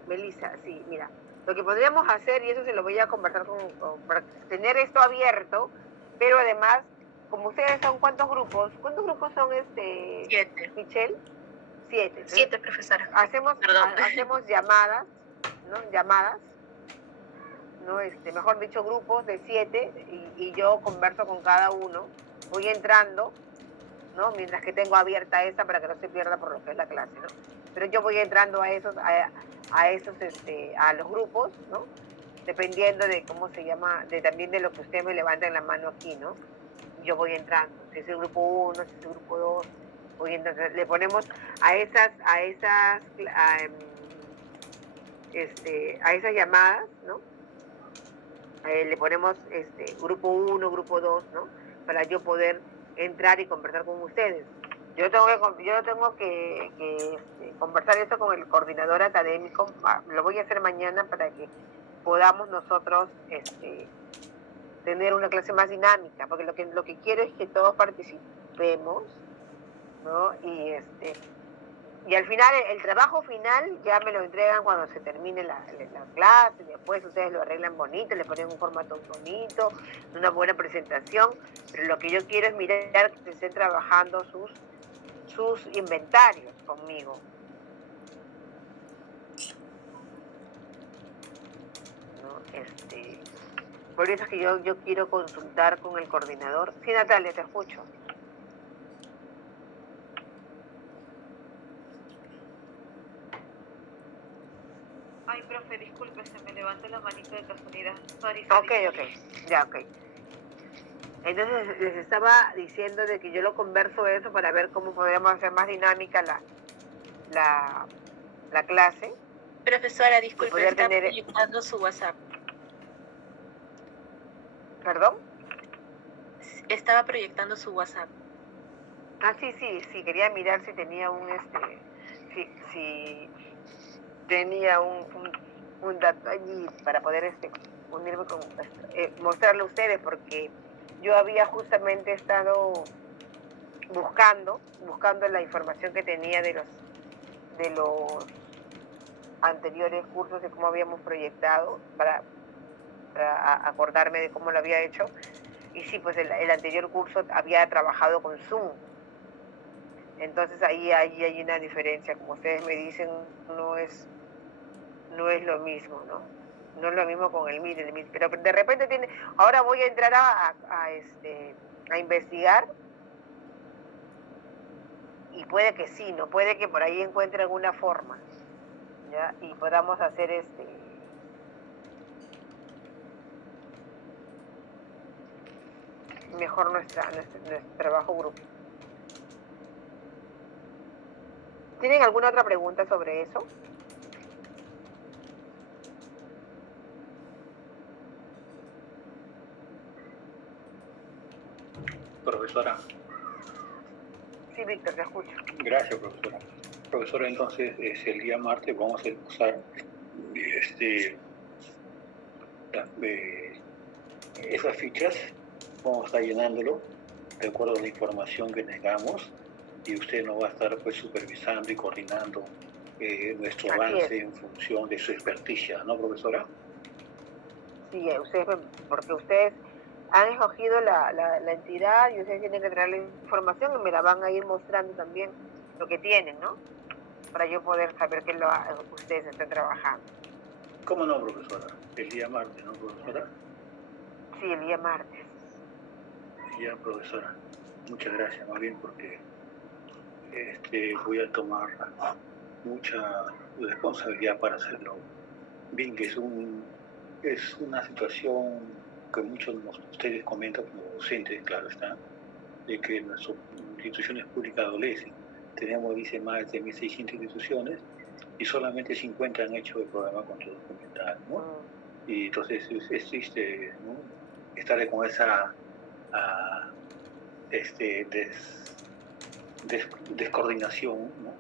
Melissa, sí, mira, lo que podríamos hacer, y eso se lo voy a conversar para tener esto abierto, pero además, como ustedes son, ¿cuántos grupos son 7. Michelle? 7. 7, profesora. Hacemos llamadas, ¿no? Llamadas, ¿no? Mejor dicho, grupos de 7 y yo converso con cada uno, voy entrando, ¿no?, mientras que tengo abierta esta para que no se pierda por lo que es la clase, ¿no? Pero yo voy entrando a los grupos, ¿no?, dependiendo de cómo se llama, también de lo que usted me levanta en la mano aquí, ¿no? Yo voy entrando, si es el grupo 1, si es el grupo 2, voy entrando, le ponemos a esas llamadas, ¿no? Le ponemos grupo 1, grupo 2, ¿no?, para yo poder entrar y conversar con ustedes. Yo tengo que conversar esto con el coordinador académico. Lo voy a hacer mañana para que podamos nosotros tener una clase más dinámica, porque lo que quiero es que todos participemos, ¿no? Y al final, el trabajo final ya me lo entregan cuando se termine la clase, después ustedes lo arreglan bonito, le ponen un formato bonito, una buena presentación, pero lo que yo quiero es mirar que estén trabajando sus inventarios conmigo. ¿No? Por eso es que yo quiero consultar con el coordinador. Sí, Natalia, te escucho. Ay, profe, disculpe, se me levantó la manito de casualidad. Sorry. Ok. Entonces les estaba diciendo de que yo lo converso eso para ver cómo podríamos hacer más dinámica la clase. Profesora, disculpe, está tener... proyectando su WhatsApp. ¿Perdón? Estaba proyectando su WhatsApp. Ah, sí, quería mirar si tenía si tenía un dato allí para poder unirme con mostrarle a ustedes, porque yo había justamente estado buscando la información que tenía de los anteriores cursos, de cómo habíamos proyectado, para acordarme de cómo lo había hecho. Y sí, pues el anterior curso había trabajado con Zoom. Entonces ahí hay una diferencia, como ustedes me dicen, no es lo mismo, ¿no? No es lo mismo con el Meet, pero de repente ahora voy a entrar a investigar, y puede que sí, ¿no? Puede que por ahí encuentre alguna forma, ¿ya? Y podamos hacer mejor nuestro trabajo grupo. ¿Tienen alguna otra pregunta sobre eso? Profesora. Sí, Víctor, te escucho. Gracias, profesora. Profesora, entonces el día martes vamos a usar esas fichas, vamos a estar llenándolo de acuerdo a la información que tengamos, y usted nos va a estar pues supervisando y coordinando nuestro Así avance es. en función de su experticia, ¿no, profesora? Sí, porque ustedes han escogido la entidad y ustedes tienen que traer la información y me la van a ir mostrando también lo que tienen, ¿no? Para yo poder saber que ustedes están trabajando. ¿Cómo no, profesora? El día martes, ¿no, profesora? Sí, el día martes. Ya, profesora. Muchas gracias, más bien, porque voy a tomar mucha responsabilidad para hacerlo. Bien, que es una situación que muchos de ustedes comentan como docentes, claro está, de que nuestras instituciones públicas adolecen. Tenemos, dice, más de 1.600 instituciones y solamente 50 han hecho el programa control documental, ¿no? Y entonces es triste, ¿no? Estar con esa descoordinación, ¿no?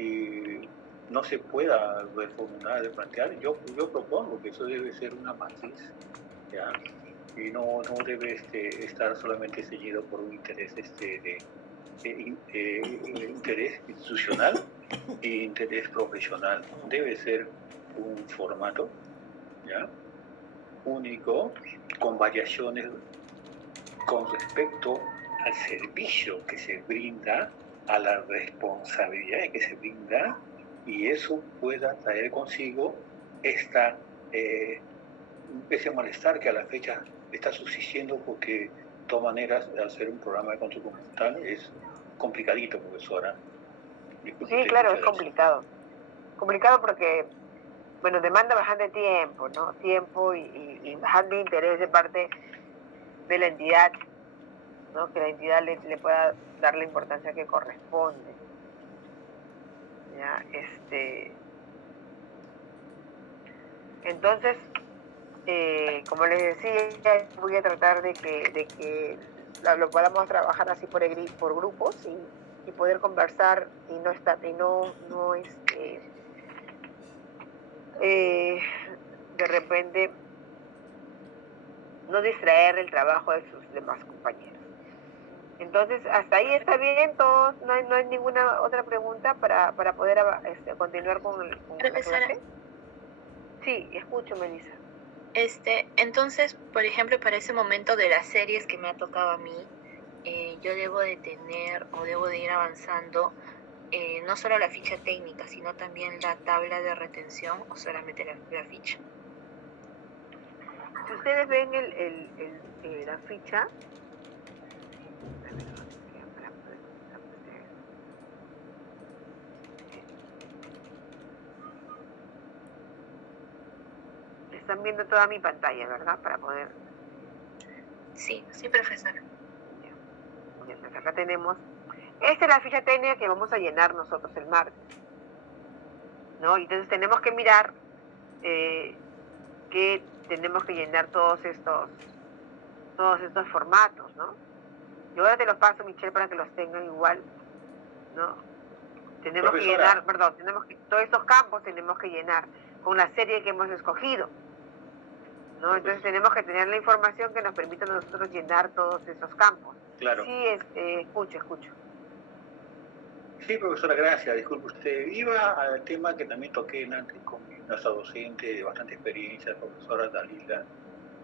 Y no se pueda reformular, replantear. Yo propongo que eso debe ser una matriz, ¿ya? Y no debe estar solamente seguido por un interés interés institucional e interés profesional. Debe ser un formato, ¿ya?, único, con variaciones con respecto al servicio que se brinda, a la responsabilidad que se brinda, y eso pueda traer consigo ese malestar que a la fecha está subsistiendo, porque de todas maneras, al hacer un programa de control documental es complicadito, profesora. Sí, claro, es complicado. Complicado porque, bueno, demanda bastante tiempo, ¿no? Tiempo y bastante interés de parte de la entidad, ¿no? Que la entidad le pueda dar la importancia que corresponde. ¿Ya? Entonces, como les decía, voy a tratar de que lo podamos trabajar así por grupos y poder conversar y de repente no distraer el trabajo de sus demás compañeros. Entonces, hasta ahí está bien, todos, no hay ninguna otra pregunta para poder continuar con la clase. Sí, escucho, Melissa. Entonces, por ejemplo, para ese momento de las series que me ha tocado a mí, yo debo de tener o debo de ir avanzando no solo la ficha técnica, sino también la tabla de retención o solamente la ficha. Si ustedes ven la ficha, están viendo toda mi pantalla, ¿verdad? Para poder... Sí, profesora. Ya, pues acá tenemos... Esta es la ficha técnica que vamos a llenar nosotros el martes, ¿no? Y entonces tenemos que mirar que tenemos que llenar todos estos formatos, ¿no? Yo ahora te los paso, Michelle, para que los tengan igual, ¿no? Tenemos que llenar, todos estos campos tenemos que llenar con la serie que hemos escogido, ¿no? Entonces tenemos que tener la información que nos permita a nosotros llenar todos esos campos. Claro. Sí, escucho. Sí, profesora, gracias. Disculpe, usted iba al tema que también toqué antes con nuestra docente de bastante experiencia, profesora Dalila.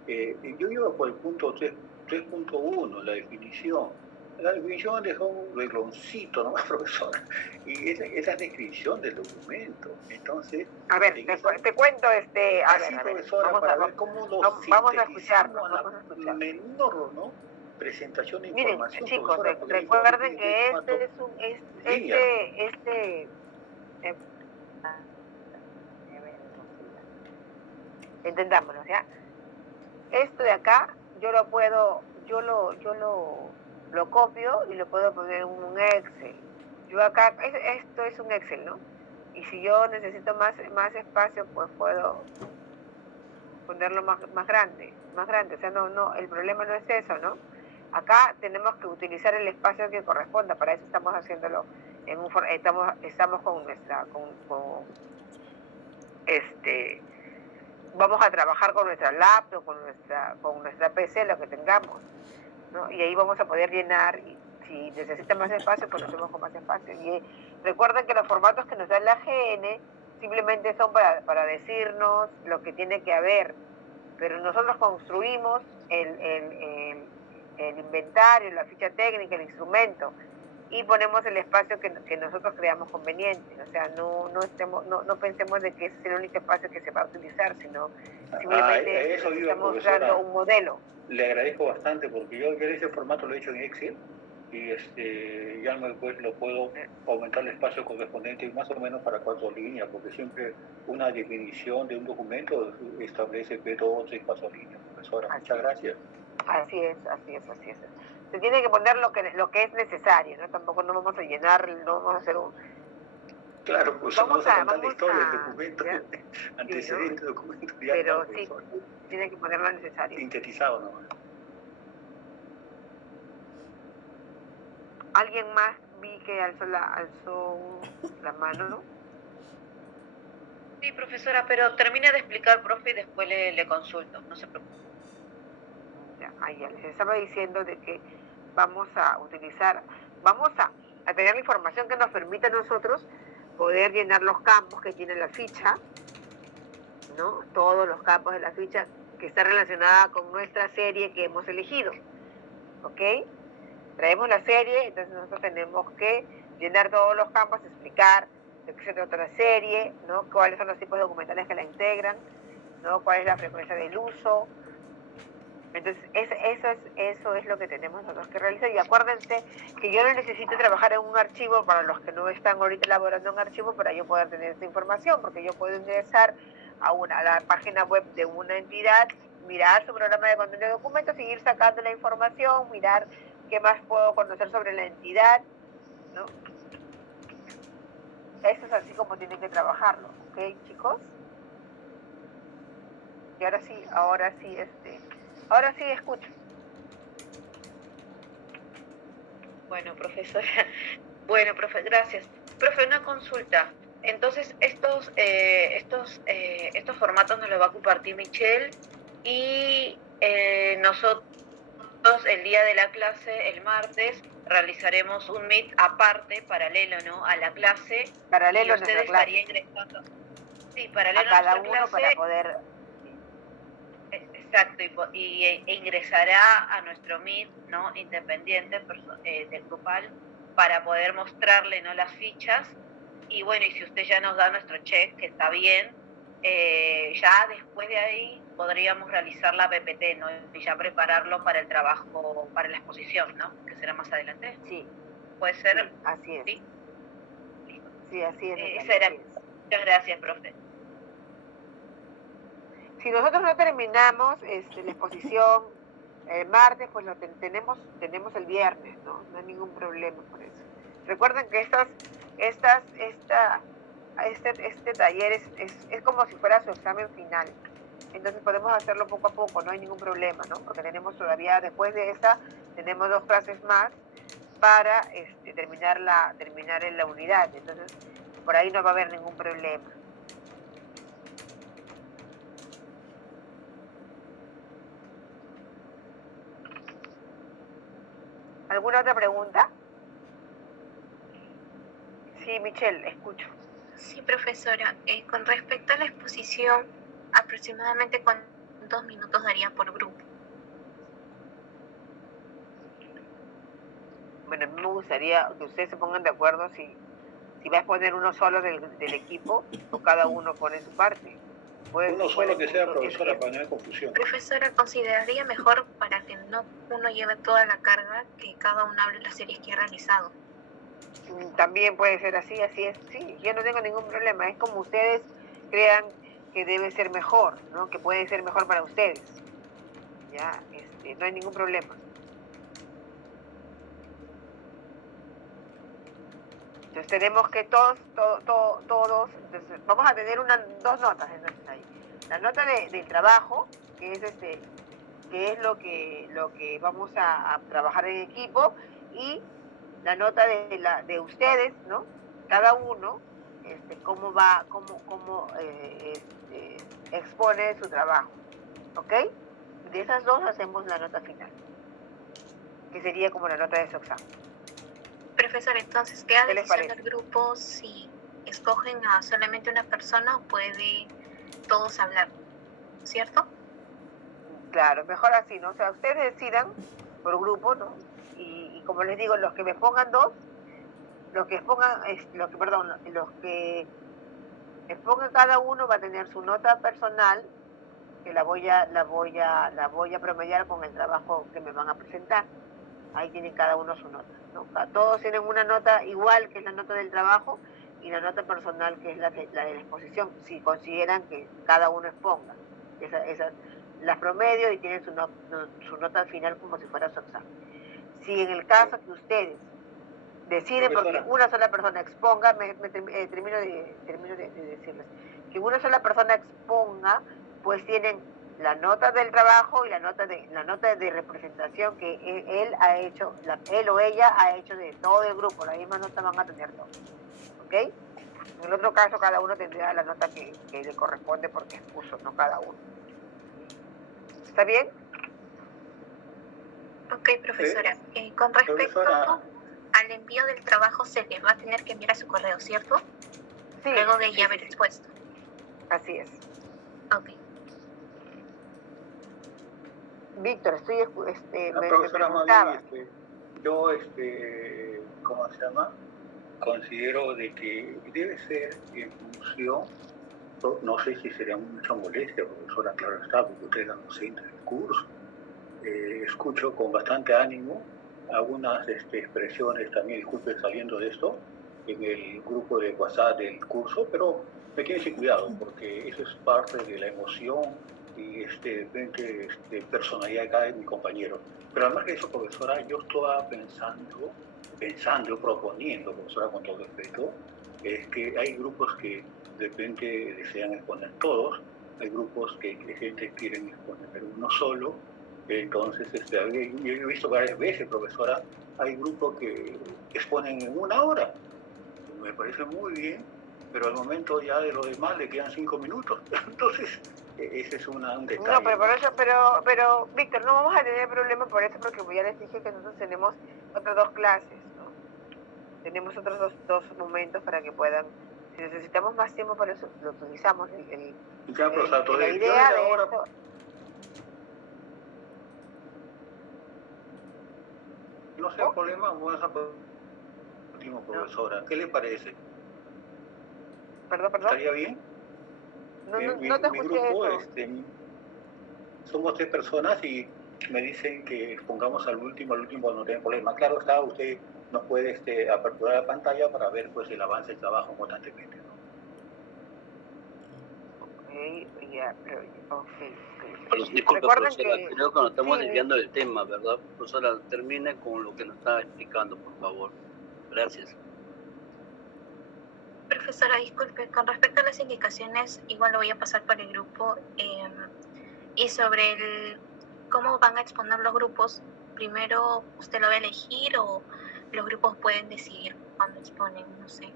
Yo iba por el punto 3.1, la definición. La definición dejó un regloncito, ¿no, profesora? Y esa es descripción del documento. Entonces... A ver, te cuento, profesora, para ver cómo lo vamos a escuchar. Menor, ¿no?, presentación de Miren, información. chicos, profesora, recuerden que entendámonos, ¿ya? Esto de acá, yo lo copio y lo puedo poner en un Excel. Yo acá, esto es un Excel, ¿no? Y si yo necesito más espacio, pues puedo ponerlo más grande. O sea, no, el problema no es eso, ¿no? Acá tenemos que utilizar el espacio que corresponda, para eso estamos haciéndolo estamos con vamos a trabajar con nuestra laptop, con nuestra PC, lo que tengamos, ¿no? Y ahí vamos a poder llenar Si necesitan más espacio, pues lo hacemos con más espacio. Y recuerden que los formatos que nos da la AGN simplemente son para decirnos lo que tiene que haber, pero nosotros construimos el inventario, la ficha técnica, el instrumento, y ponemos el espacio que nosotros creamos conveniente. O sea, no pensemos de que ese es el único espacio que se va a utilizar, sino simplemente eso iba, estamos profesora. dando un modelo. Le agradezco bastante porque yo ese formato lo he hecho en Excel y ya después lo puedo aumentar el espacio correspondiente más o menos para 4 líneas, porque siempre una definición de un documento establece P2 y 4 líneas, profesora. Muchas gracias. Así es. Se tiene que poner lo que es necesario, ¿no? Tampoco no vamos a llenar, no vamos a hacer un... Claro, pues vamos a contar la historia del documento, antecedente del documento. Pero sí, tiene que poner lo necesario. Sintetizado nomás. ¿Alguien más vi que alzó la mano, no? Sí, profesora, pero termine de explicar, profe, y después le consulto, no se preocupe. Ya les estaba diciendo de que vamos a tener la información que nos permita a nosotros poder llenar los campos que tiene la ficha, ¿no? Todos los campos de la ficha que está relacionada con nuestra serie que hemos elegido, ¿ok? Traemos la serie, entonces nosotros tenemos que llenar todos los campos, explicar de qué se trata la serie, ¿no? Cuáles son los tipos documentales que la integran, ¿no? Cuál es la frecuencia del uso. Entonces, eso es lo que tenemos nosotros que realizar. Y acuérdense que yo no necesito trabajar en un archivo para los que no están ahorita elaborando un archivo para yo poder tener esta información, porque yo puedo ingresar a la página web de una entidad, mirar su programa de contenido de documentos, seguir sacando la información, mirar qué más puedo conocer sobre la entidad, ¿no? Eso es así como tienen que trabajarlo, ¿ok, chicos? Y ahora sí escucho. Bueno, profesora. Bueno, profe, gracias. Profe, una consulta. Entonces, estos formatos nos los va a compartir Michelle y nosotros el día de la clase, el martes, realizaremos un Meet aparte, paralelo, ¿no? A la clase. Paralelo y usted estaría ingresando. Sí, paralelo a cada a nuestra uno clase. para poder... Exacto, e ingresará a nuestro Meet, ¿no? Independiente del grupal para poder mostrarle, ¿no? Las fichas. Y bueno, y si usted ya nos da nuestro check, que está bien, ya después de ahí podríamos realizar la PPT, ¿no? Y ya prepararlo para el trabajo, para la exposición, ¿no? Que será más adelante. Sí. ¿Puede ser? Sí, así es. ¿Sí? Listo. Sí, así es. Muchas gracias, profe. Si nosotros no terminamos la exposición el martes, pues tenemos el viernes, ¿no? No hay ningún problema por eso. Recuerden que este taller es como si fuera su examen final. Entonces podemos hacerlo poco a poco, no hay ningún problema, ¿no? Porque tenemos todavía, después de esta, tenemos 2 clases más para terminar en la unidad. Entonces, por ahí no va a haber ningún problema. ¿Alguna otra pregunta? Sí, Michelle, escucho. Sí, profesora. Con respecto a la exposición, aproximadamente ¿cuántos minutos daría por grupo? Bueno, a mí me gustaría que ustedes se pongan de acuerdo si va a exponer uno solo del equipo o cada uno pone su parte. Uno solo que sea, profesora, para no haber confusión. Profesora, consideraría mejor para que no uno lleve toda la carga que cada uno hable las series que ha realizado. También puede ser así es. Sí, yo no tengo ningún problema. Es como ustedes crean que debe ser mejor, ¿no? Que puede ser mejor para ustedes. Ya, no hay ningún problema. Entonces tenemos que todos, entonces vamos a tener 2 notas entonces ahí. La nota del trabajo, que es lo que vamos a trabajar en equipo, y la nota de ustedes, ¿no? Cada uno, cómo expone su trabajo, ¿ok? De esas 2 hacemos la nota final, que sería como la nota de su examen. Profesor, entonces queda ¿Qué les decisión parece? del grupo si escogen a solamente una persona o puede todos hablar, ¿cierto? Claro, mejor así, ¿no? O sea, ustedes decidan por grupo, ¿no? Y como les digo, los que me pongan dos, los que expongan, los que expongan cada uno va a tener su nota personal, que la voy a promediar con el trabajo que me van a presentar. Ahí tienen cada uno su nota, ¿no? Todos tienen una nota igual, que es la nota del trabajo, y la nota personal, que es la de la exposición, si consideran que cada uno exponga. Esas las promedio y tienen su nota final como si fuera su examen. Si en el caso que ustedes deciden, porque una sola persona exponga, termino de decirles, que una sola persona exponga, pues tienen la nota del trabajo y la nota de representación que él ha hecho, él o ella ha hecho de todo el grupo. La misma nota van a tener todos, ¿ok? En el otro caso, cada uno tendrá la nota que le corresponde porque expuso, no cada uno. ¿Está bien? Ok, profesora. Con respecto al envío del trabajo, se le va a tener que enviar a su correo, ¿cierto? Sí. Luego de ya haber expuesto. Así es. Ok. Víctor, me profesora, preguntaba. Yo, ¿cómo se llama? Considero de que debe ser en función, no sé si sería mucha molestia, profesora, claro está, porque usted es la docente del curso. Escucho con bastante ánimo algunas expresiones, también disculpe saliendo de esto, en el grupo de WhatsApp del curso, pero me tiene cuidado porque eso es parte de la emoción y personalidad de cada mi compañero. Pero además de eso, profesora, yo estaba pensando, proponiendo, profesora, con todo respeto, es que hay grupos que de repente desean exponer todos, hay grupos que gente quieren exponer uno solo. Entonces, yo he visto varias veces, profesora, hay grupos que exponen en 1 hora. Me parece muy bien, pero al momento ya de lo demás le quedan 5 minutos. Entonces, ese es un detalle. No, pero por eso, pero Víctor, no vamos a tener problema por eso, porque ya les dije que nosotros tenemos otras 2 clases, ¿no? Tenemos otros dos momentos para que puedan, si necesitamos más tiempo para eso, lo utilizamos. La idea de esto... No sea problema, vamos a último, profesora. ¿Qué le parece? Perdón. ¿Estaría bien? No te escuché grupo, eso. Somos 3 personas y me dicen que expongamos al último no tiene problema. Claro está, usted nos puede aperturar la pantalla para ver pues el avance del trabajo constantemente, ¿no? Disculpe, profesora, creo que nos estamos desviando del tema, ¿verdad? Profesora, termine con lo que nos está explicando, por favor. Gracias. Profesora, disculpe, con respecto a las indicaciones, igual lo voy a pasar por el grupo. Y sobre cómo van a exponer los grupos, primero usted lo va a elegir o los grupos pueden decidir cuándo exponen, no sé.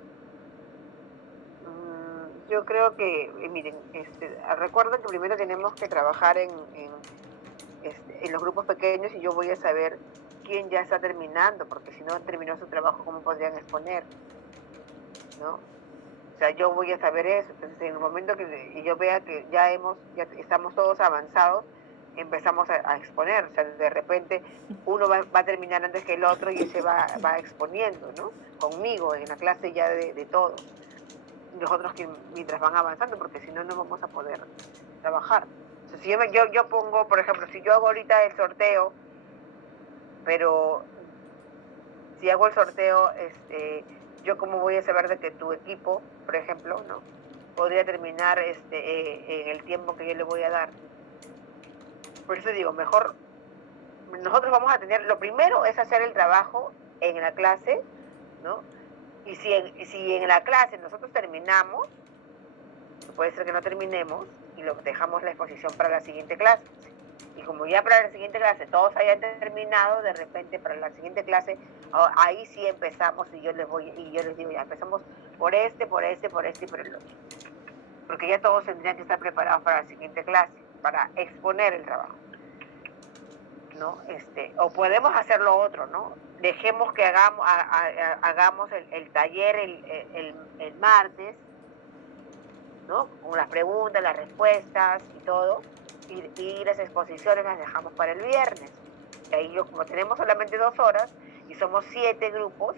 Yo creo que, miren, recuerden que primero tenemos que trabajar en los grupos pequeños y yo voy a saber quién ya está terminando, porque si no terminó su trabajo, ¿cómo podrían exponer? ¿No? O sea, yo voy a saber eso. Entonces, en el momento que yo vea que ya estamos todos avanzados, empezamos a exponer. O sea, de repente uno va a terminar antes que el otro y ese va exponiendo, ¿no? Conmigo, en la clase ya de todos. Nosotros que mientras van avanzando, porque si no, no vamos a poder trabajar. O sea, si yo pongo, por ejemplo, si yo hago ahorita el sorteo, pero si hago el sorteo, yo como voy a saber de que tu equipo, por ejemplo, ¿no? Podría terminar en el tiempo que yo le voy a dar. Por eso digo, mejor nosotros vamos a tener, lo primero es hacer el trabajo en la clase, ¿no? Y si en la clase nosotros terminamos, puede ser que no terminemos y lo dejamos la exposición para la siguiente clase. Y como ya para la siguiente clase todos hayan terminado, de repente para la siguiente clase, ahí sí empezamos y yo les digo, ya empezamos por este y por el otro. Porque ya todos tendrían que estar preparados para la siguiente clase, para exponer el trabajo, ¿no? O podemos hacer lo otro, ¿no? dejemos que hagamos el taller el martes, ¿no? Con las preguntas, las respuestas y todo, y las exposiciones las dejamos para el viernes. Y ahí como tenemos solamente 2 horas y somos 7 grupos,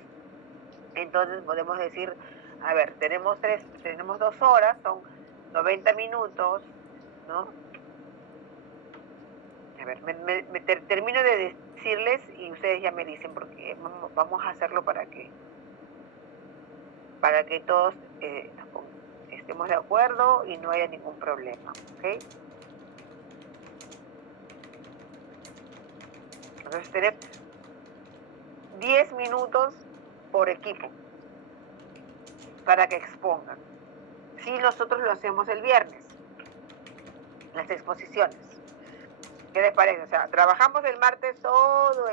entonces podemos decir, a ver, tenemos 2 horas, son 90 minutos, ¿no? A ver, termino de decirles y ustedes ya me dicen, porque vamos a hacerlo para que todos estemos de acuerdo y no haya ningún problema, ¿ok? Entonces tenemos 10 minutos por equipo para que expongan. Si nosotros lo hacemos el viernes, las exposiciones. ¿Qué les parece? O sea, trabajamos el martes todo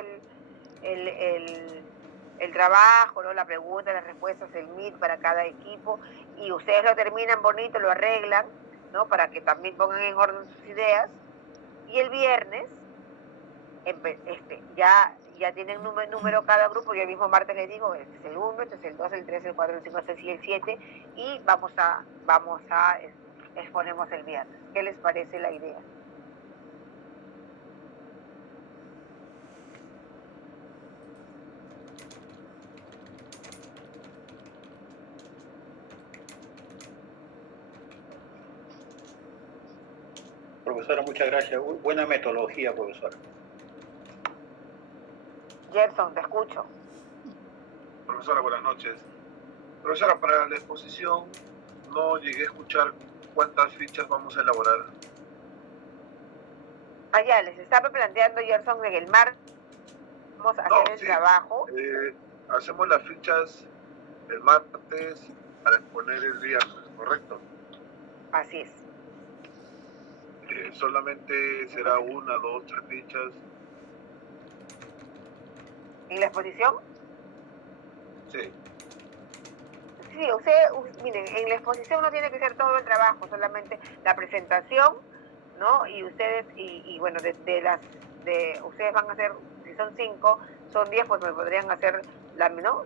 el trabajo, ¿no? La pregunta, las respuestas, el meet para cada equipo, y ustedes lo terminan bonito, lo arreglan, ¿no? Para que también pongan en orden sus ideas. Y el viernes, ya tienen número cada grupo. Yo el mismo martes les digo, este es el 1, este es el 2, el 3, el 4, el 5, el 6 y el 7, y vamos a exponemos el viernes. ¿Qué les parece la idea? Profesora, muchas gracias. Buena metodología, profesora. Gerson, te escucho. Profesora, buenas noches. Profesora, para la exposición no llegué a escuchar cuántas fichas vamos a elaborar. Ya, les estaba planteando, Gerson, en el martes vamos a hacer el trabajo. Hacemos las fichas el martes para exponer el viernes, ¿correcto? Así es. Solamente será 1, 2, 3 fichas. ¿En la exposición? Sí. Sí, miren, en la exposición no tiene que ser todo el trabajo, solamente la presentación, ¿no? Y ustedes, bueno, ustedes van a hacer, si son 5, son 10, pues me podrían hacer ¿no?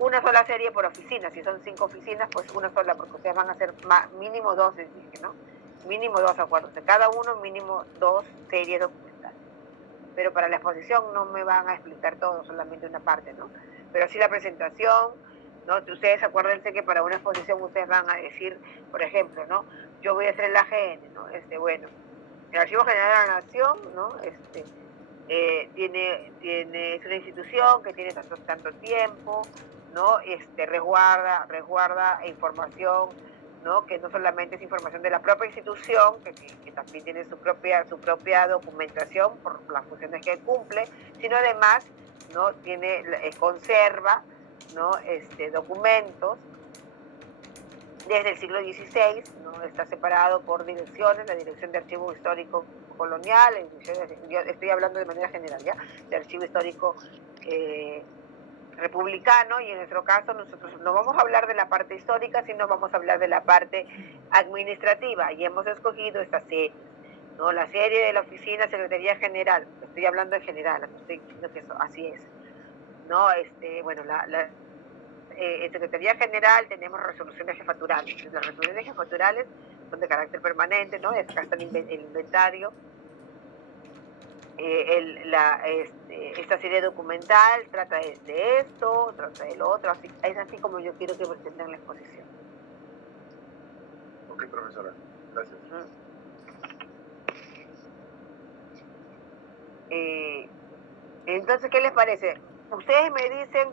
Una sola serie por oficina. Si son 5 oficinas, pues una sola, porque ustedes van a hacer mínimo 2, les dije, ¿no? Mínimo 2 acuerdos. De cada uno, mínimo 2 series documentales. Pero para la exposición no me van a explicar todo, solamente una parte, ¿no? Pero sí la presentación, ¿no? Ustedes acuérdense que para una exposición ustedes van a decir, por ejemplo, ¿no? Yo voy a hacer el AGN, ¿no? Bueno, el Archivo General de la Nación, ¿no? Es una institución que tiene tanto tiempo, ¿no? Resguarda información, ¿no? Que no solamente es información de la propia institución, que también tiene su propia documentación por las funciones que cumple, sino además, ¿no? Conserva, ¿no? Documentos desde el siglo XVI, ¿no? Está separado por direcciones, la Dirección de Archivo Histórico Colonial, yo estoy hablando de manera general, ¿ya? De Archivo Histórico Republicano, y en nuestro caso nosotros no vamos a hablar de la parte histórica, sino vamos a hablar de la parte administrativa, y hemos escogido esta serie, ¿no? La serie de la Oficina Secretaría General, estoy hablando en general, estoy diciendo que eso así es, ¿no? Bueno, en Secretaría General tenemos resoluciones jefaturales. Las resoluciones jefaturales son de carácter permanente, ¿no? Acá está el inventario. Esta serie documental trata de esto, trata del otro, es así como yo quiero que presenten la exposición. Ok, profesora, gracias. Entonces, ¿qué les parece? Ustedes me dicen,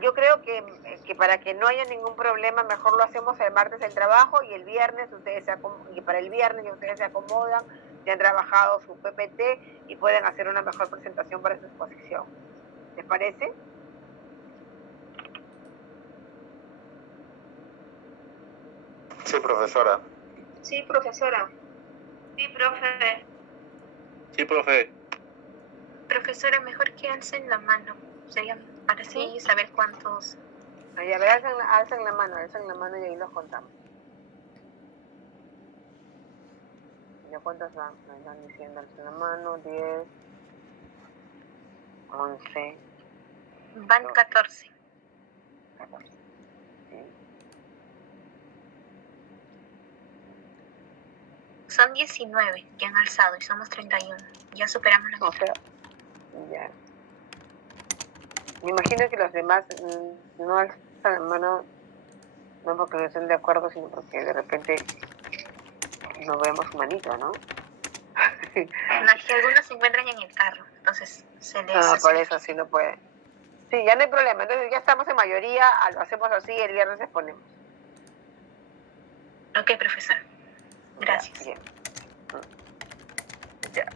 yo creo que para que no haya ningún problema, mejor lo hacemos el martes el trabajo, y el viernes para el viernes ustedes se acomodan, ya han trabajado su PPT y pueden hacer una mejor presentación para su exposición. ¿Les parece? Sí, profesora. Sí, profesora. Sí, profe. Sí, profe. Profesora, mejor que alcen la mano. Sería para así saber cuántos. A ver, alzan la mano y ahí los contamos. ¿Ya cuántos van? Me están diciendo, alzan la mano, 10, 11. Van 14. 14. ¿Sí? Son 19 que han alzado y somos 31. Ya superamos la O sea, ya. Me imagino que los demás no alzan la mano, no porque no estén de acuerdo, sino porque de repente no vemos su manito, ¿no? No, es que algunos se encuentran en el carro, entonces se les... No, por eso sí no puede. Sí, ya no hay problema. Entonces ya estamos en mayoría, lo hacemos así, el viernes exponemos. Ok, profesor. Gracias. Ya, bien. Ya.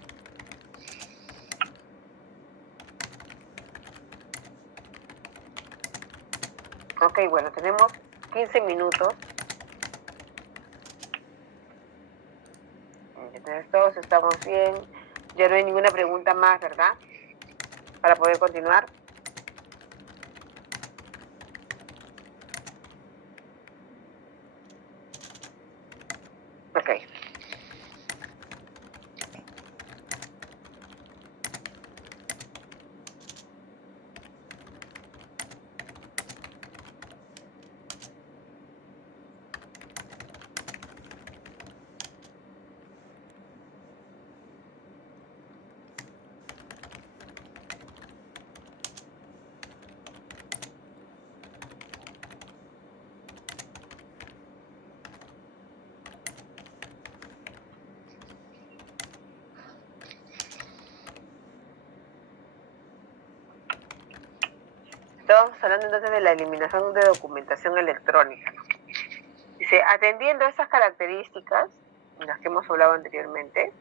Ok, bueno, tenemos 15 minutos. Entonces todos estamos bien. Ya no hay ninguna pregunta más, ¿verdad? Para poder continuar. Ok. Estamos hablando entonces de la eliminación de documentación electrónica. Dice, atendiendo a esas características, las que hemos hablado anteriormente,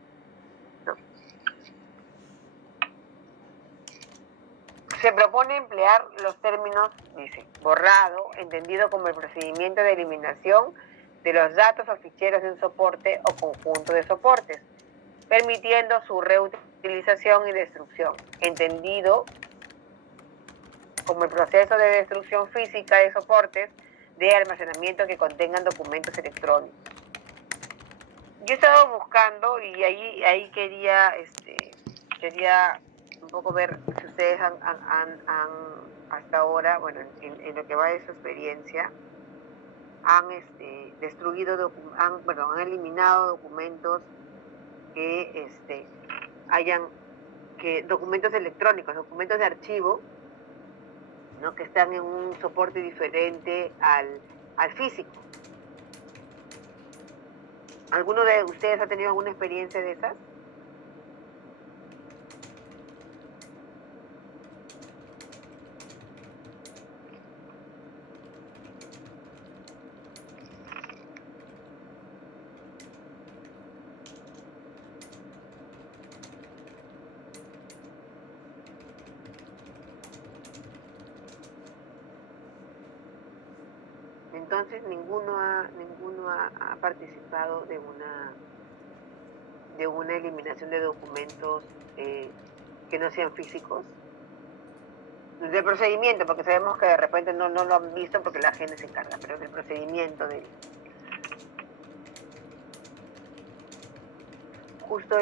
¿no? Se propone emplear los términos, dice, borrado, entendido como el procedimiento de eliminación de los datos o ficheros de un soporte o conjunto de soportes, permitiendo su reutilización y destrucción, entendido como el proceso de destrucción física de soportes de almacenamiento que contengan documentos electrónicos. Yo he estado buscando y ahí quería un poco ver si ustedes han hasta ahora, bueno, en lo que va de su experiencia, han destruido, han eliminado documentos que documentos electrónicos, documentos de archivo, ¿no? Que están en un soporte diferente al físico. ¿Alguno de ustedes ha tenido alguna experiencia de esas? Entonces ninguno ha participado de una eliminación de documentos que no sean físicos. Del procedimiento, porque sabemos que de repente no lo han visto porque la gente se encarga, pero del procedimiento justo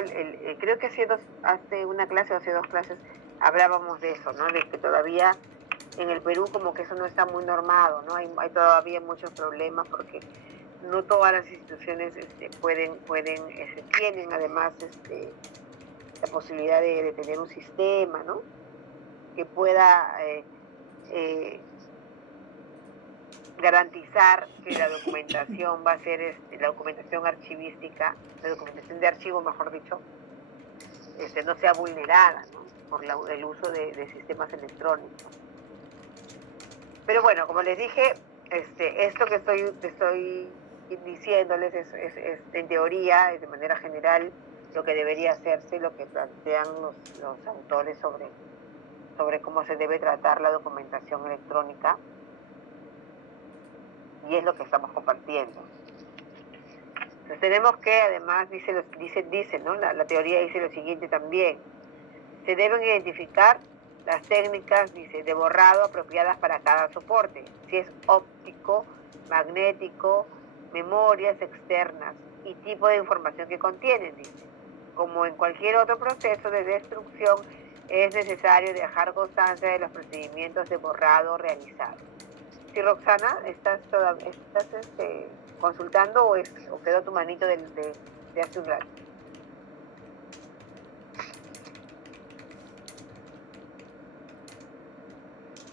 creo que hace una clase o hace dos clases hablábamos de eso, ¿no? De que todavía en el Perú como que eso no está muy normado, ¿no? Hay todavía muchos problemas porque no todas las instituciones tienen además la posibilidad de tener un sistema, ¿no? Que pueda garantizar que la documentación va a ser la documentación archivística, la documentación de archivo, mejor dicho, no sea vulnerada, ¿no? Por el uso de sistemas electrónicos. Pero bueno, como les dije, esto que estoy diciéndoles es en teoría, de manera general, lo que debería hacerse, lo que plantean los autores sobre cómo se debe tratar la documentación electrónica, y es lo que estamos compartiendo. Entonces tenemos que, además, dice, ¿no? La teoría dice lo siguiente también: se deben identificar las técnicas, dice, de borrado apropiadas para cada soporte, si es óptico, magnético, memorias externas y tipo de información que contienen, dice. Como en cualquier otro proceso de destrucción, es necesario dejar constancia de los procedimientos de borrado realizados. Sí, Roxana, ¿estás consultando o quedó tu manito de hace un rato?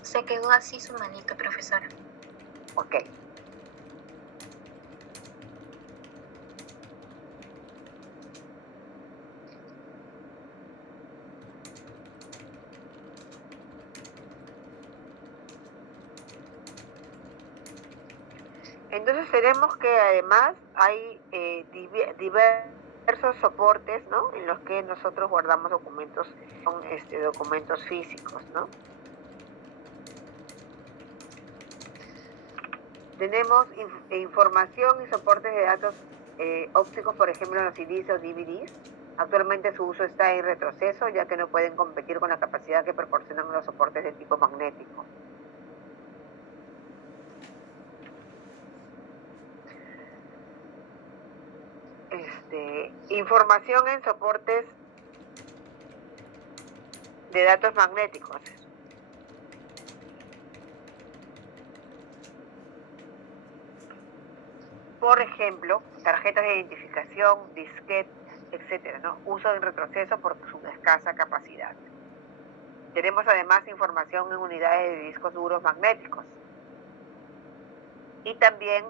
Se quedó así su manito, profesora. Ok. Entonces tenemos que además hay diversos soportes, ¿no? En los que nosotros guardamos documentos, son documentos físicos, ¿no? Tenemos información y soportes de datos ópticos, por ejemplo, los CDs o DVDs. Actualmente su uso está en retroceso, ya que no pueden competir con la capacidad que proporcionan los soportes de tipo magnético. Información en soportes de datos magnéticos. Por ejemplo, tarjetas de identificación, disquetes, etcétera, ¿no? Uso en retroceso por su escasa capacidad. Tenemos además información en unidades de discos duros magnéticos. Y también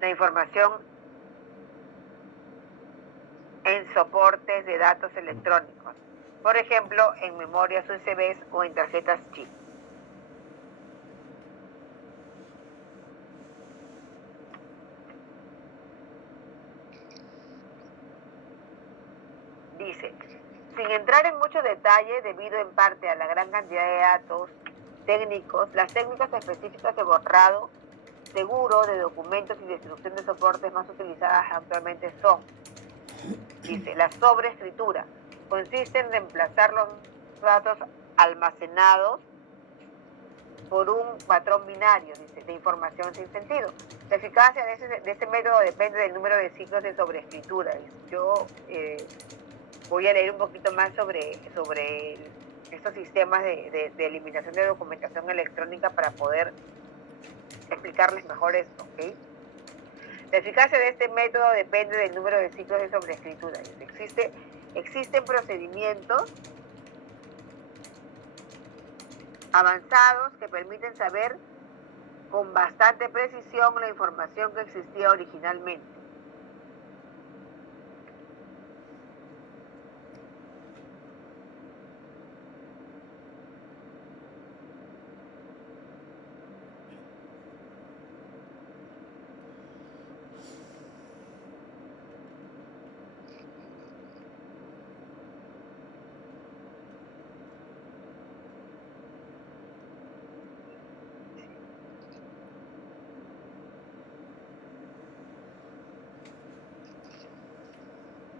la información en soportes de datos electrónicos. Por ejemplo, en memorias USB o en tarjetas chip. Dice, sin entrar en mucho detalle, debido en parte a la gran cantidad de datos técnicos, las técnicas específicas de borrado seguro de documentos y destrucción de soportes más utilizadas actualmente son, dice, la sobreescritura. Consiste en reemplazar los datos almacenados por un patrón binario, dice, de información sin sentido. La eficacia de este método depende del número de ciclos de sobreescritura. Yo voy a leer un poquito más sobre estos sistemas de eliminación de documentación electrónica para poder explicarles mejor esto, ¿ok? La eficacia de este método depende del número de ciclos de sobreescritura. Existen procedimientos avanzados que permiten saber con bastante precisión la información que existía originalmente.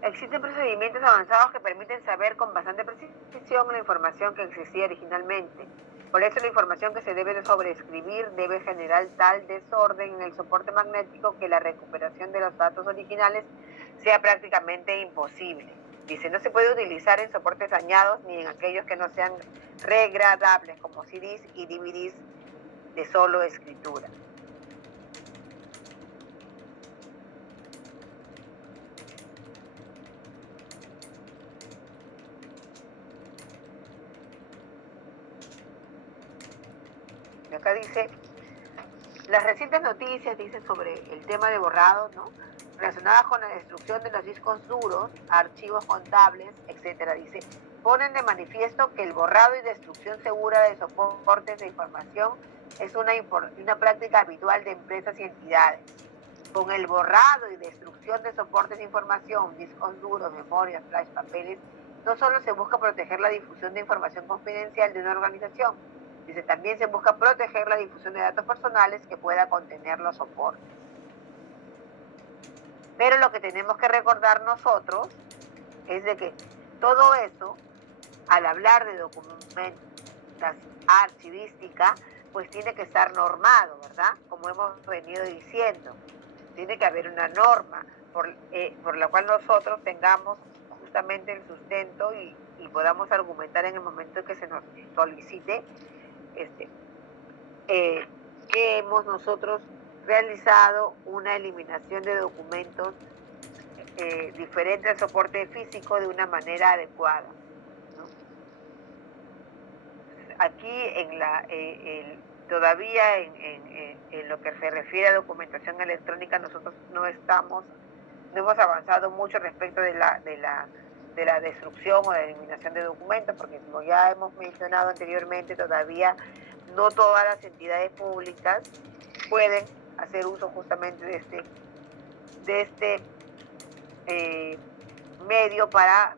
Existen procedimientos avanzados que permiten saber con bastante precisión la información que existía originalmente. Por eso la información que se debe sobreescribir debe generar tal desorden en el soporte magnético que la recuperación de los datos originales sea prácticamente imposible. Dice, no se puede utilizar en soportes dañados ni en aquellos que no sean regradables como CDs y DVDs de solo escritura. Acá dice, las recientes noticias, dice, sobre el tema de borrado, ¿no? Relacionadas con la destrucción de los discos duros, archivos contables, etcétera, dice, ponen de manifiesto que el borrado y destrucción segura de soportes de información es una práctica habitual de empresas y entidades. Con el borrado y destrucción de soportes de información, discos duros, memorias, flash, papeles, no solo se busca proteger la difusión de información confidencial de una organización, dice, también se busca proteger la difusión de datos personales que pueda contener los soportes. Pero lo que tenemos que recordar nosotros es de que todo eso, al hablar de documentación archivística, pues tiene que estar normado, ¿verdad? Como hemos venido diciendo. Tiene que haber una norma por la cual nosotros tengamos justamente el sustento y podamos argumentar en el momento que se nos solicite que hemos nosotros realizado una eliminación de documentos diferentes al soporte físico de una manera adecuada, ¿no? Aquí todavía en lo que se refiere a documentación electrónica nosotros no hemos avanzado mucho respecto de la destrucción o de eliminación de documentos, porque como ya hemos mencionado anteriormente, todavía no todas las entidades públicas pueden hacer uso justamente de este medio para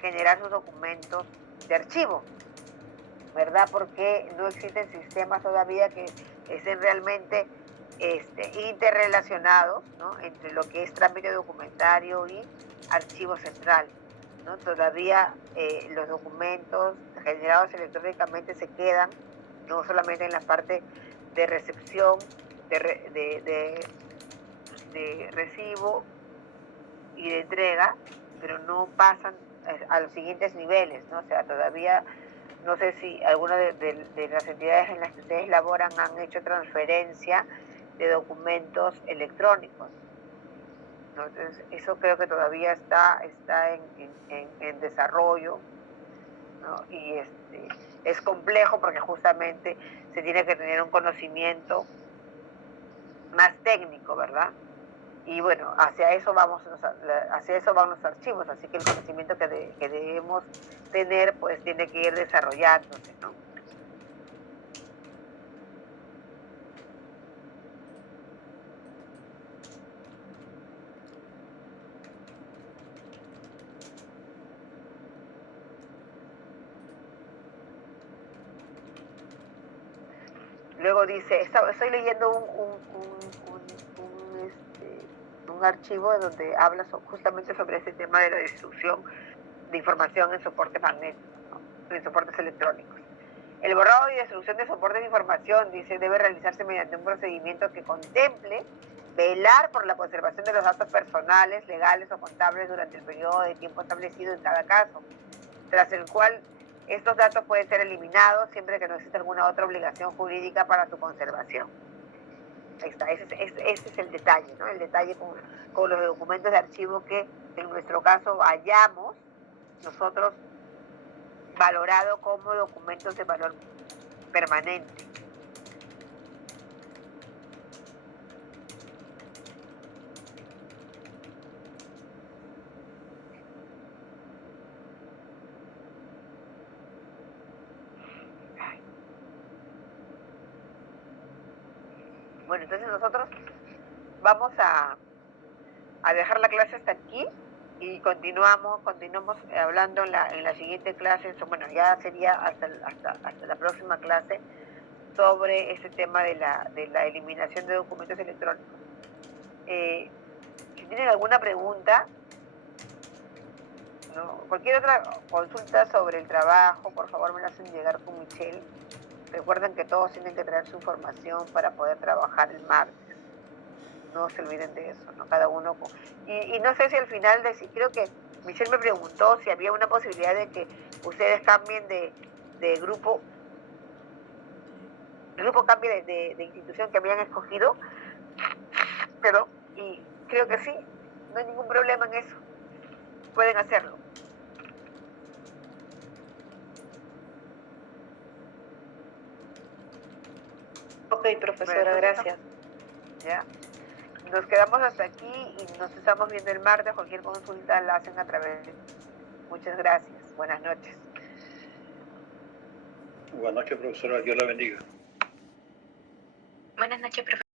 generar sus documentos de archivo, ¿verdad? Porque no existen sistemas todavía que estén realmente interrelacionados, ¿no? Entre lo que es trámite documentario y archivo central, ¿no? Todavía los documentos generados electrónicamente se quedan no solamente en la parte de recepción, de recibo y de entrega, pero no pasan a los siguientes niveles, ¿no? O sea, todavía no sé si alguna de las entidades en las que ustedes laboran han hecho transferencia de documentos electrónicos, ¿no? Entonces, eso creo que todavía está en desarrollo, ¿no? Y es complejo porque justamente se tiene que tener un conocimiento más técnico, ¿verdad? Y bueno, hacia eso van los archivos, así que el conocimiento que debemos tener pues tiene que ir desarrollándose, ¿no? Luego dice, estoy leyendo un archivo donde habla justamente sobre ese tema de la destrucción de información en soportes magnéticos, ¿no? En soportes electrónicos. El borrado y destrucción de soportes de información, dice, debe realizarse mediante un procedimiento que contemple velar por la conservación de los datos personales, legales o contables durante el periodo de tiempo establecido en cada caso, tras el cual estos datos pueden ser eliminados siempre que no exista alguna otra obligación jurídica para su conservación. Ahí está, ese es el detalle, ¿no? El detalle con los documentos de archivo que en nuestro caso hayamos nosotros valorado como documentos de valor permanente. Bueno, entonces nosotros vamos a dejar la clase hasta aquí y continuamos hablando en la siguiente clase. Bueno, ya sería hasta la próxima clase sobre este tema de la eliminación de documentos electrónicos. Si tienen alguna pregunta, ¿no? Cualquier otra consulta sobre el trabajo, por favor me la hacen llegar con Michelle. Recuerden que todos tienen que traer su información para poder trabajar el martes. No se olviden de eso, ¿no? Cada uno. Y no sé si al final, creo que Michelle me preguntó si había una posibilidad de que ustedes cambien de grupo. El grupo cambie de institución que habían escogido. Y creo que sí, no hay ningún problema en eso. Pueden hacerlo. Ok, profesora, bueno, gracias. Ya. Nos quedamos hasta aquí y nos estamos viendo el martes. Cualquier consulta la hacen a través de... Muchas gracias. Buenas noches. Buenas noches, profesora. Dios la bendiga. Buenas noches, profesora.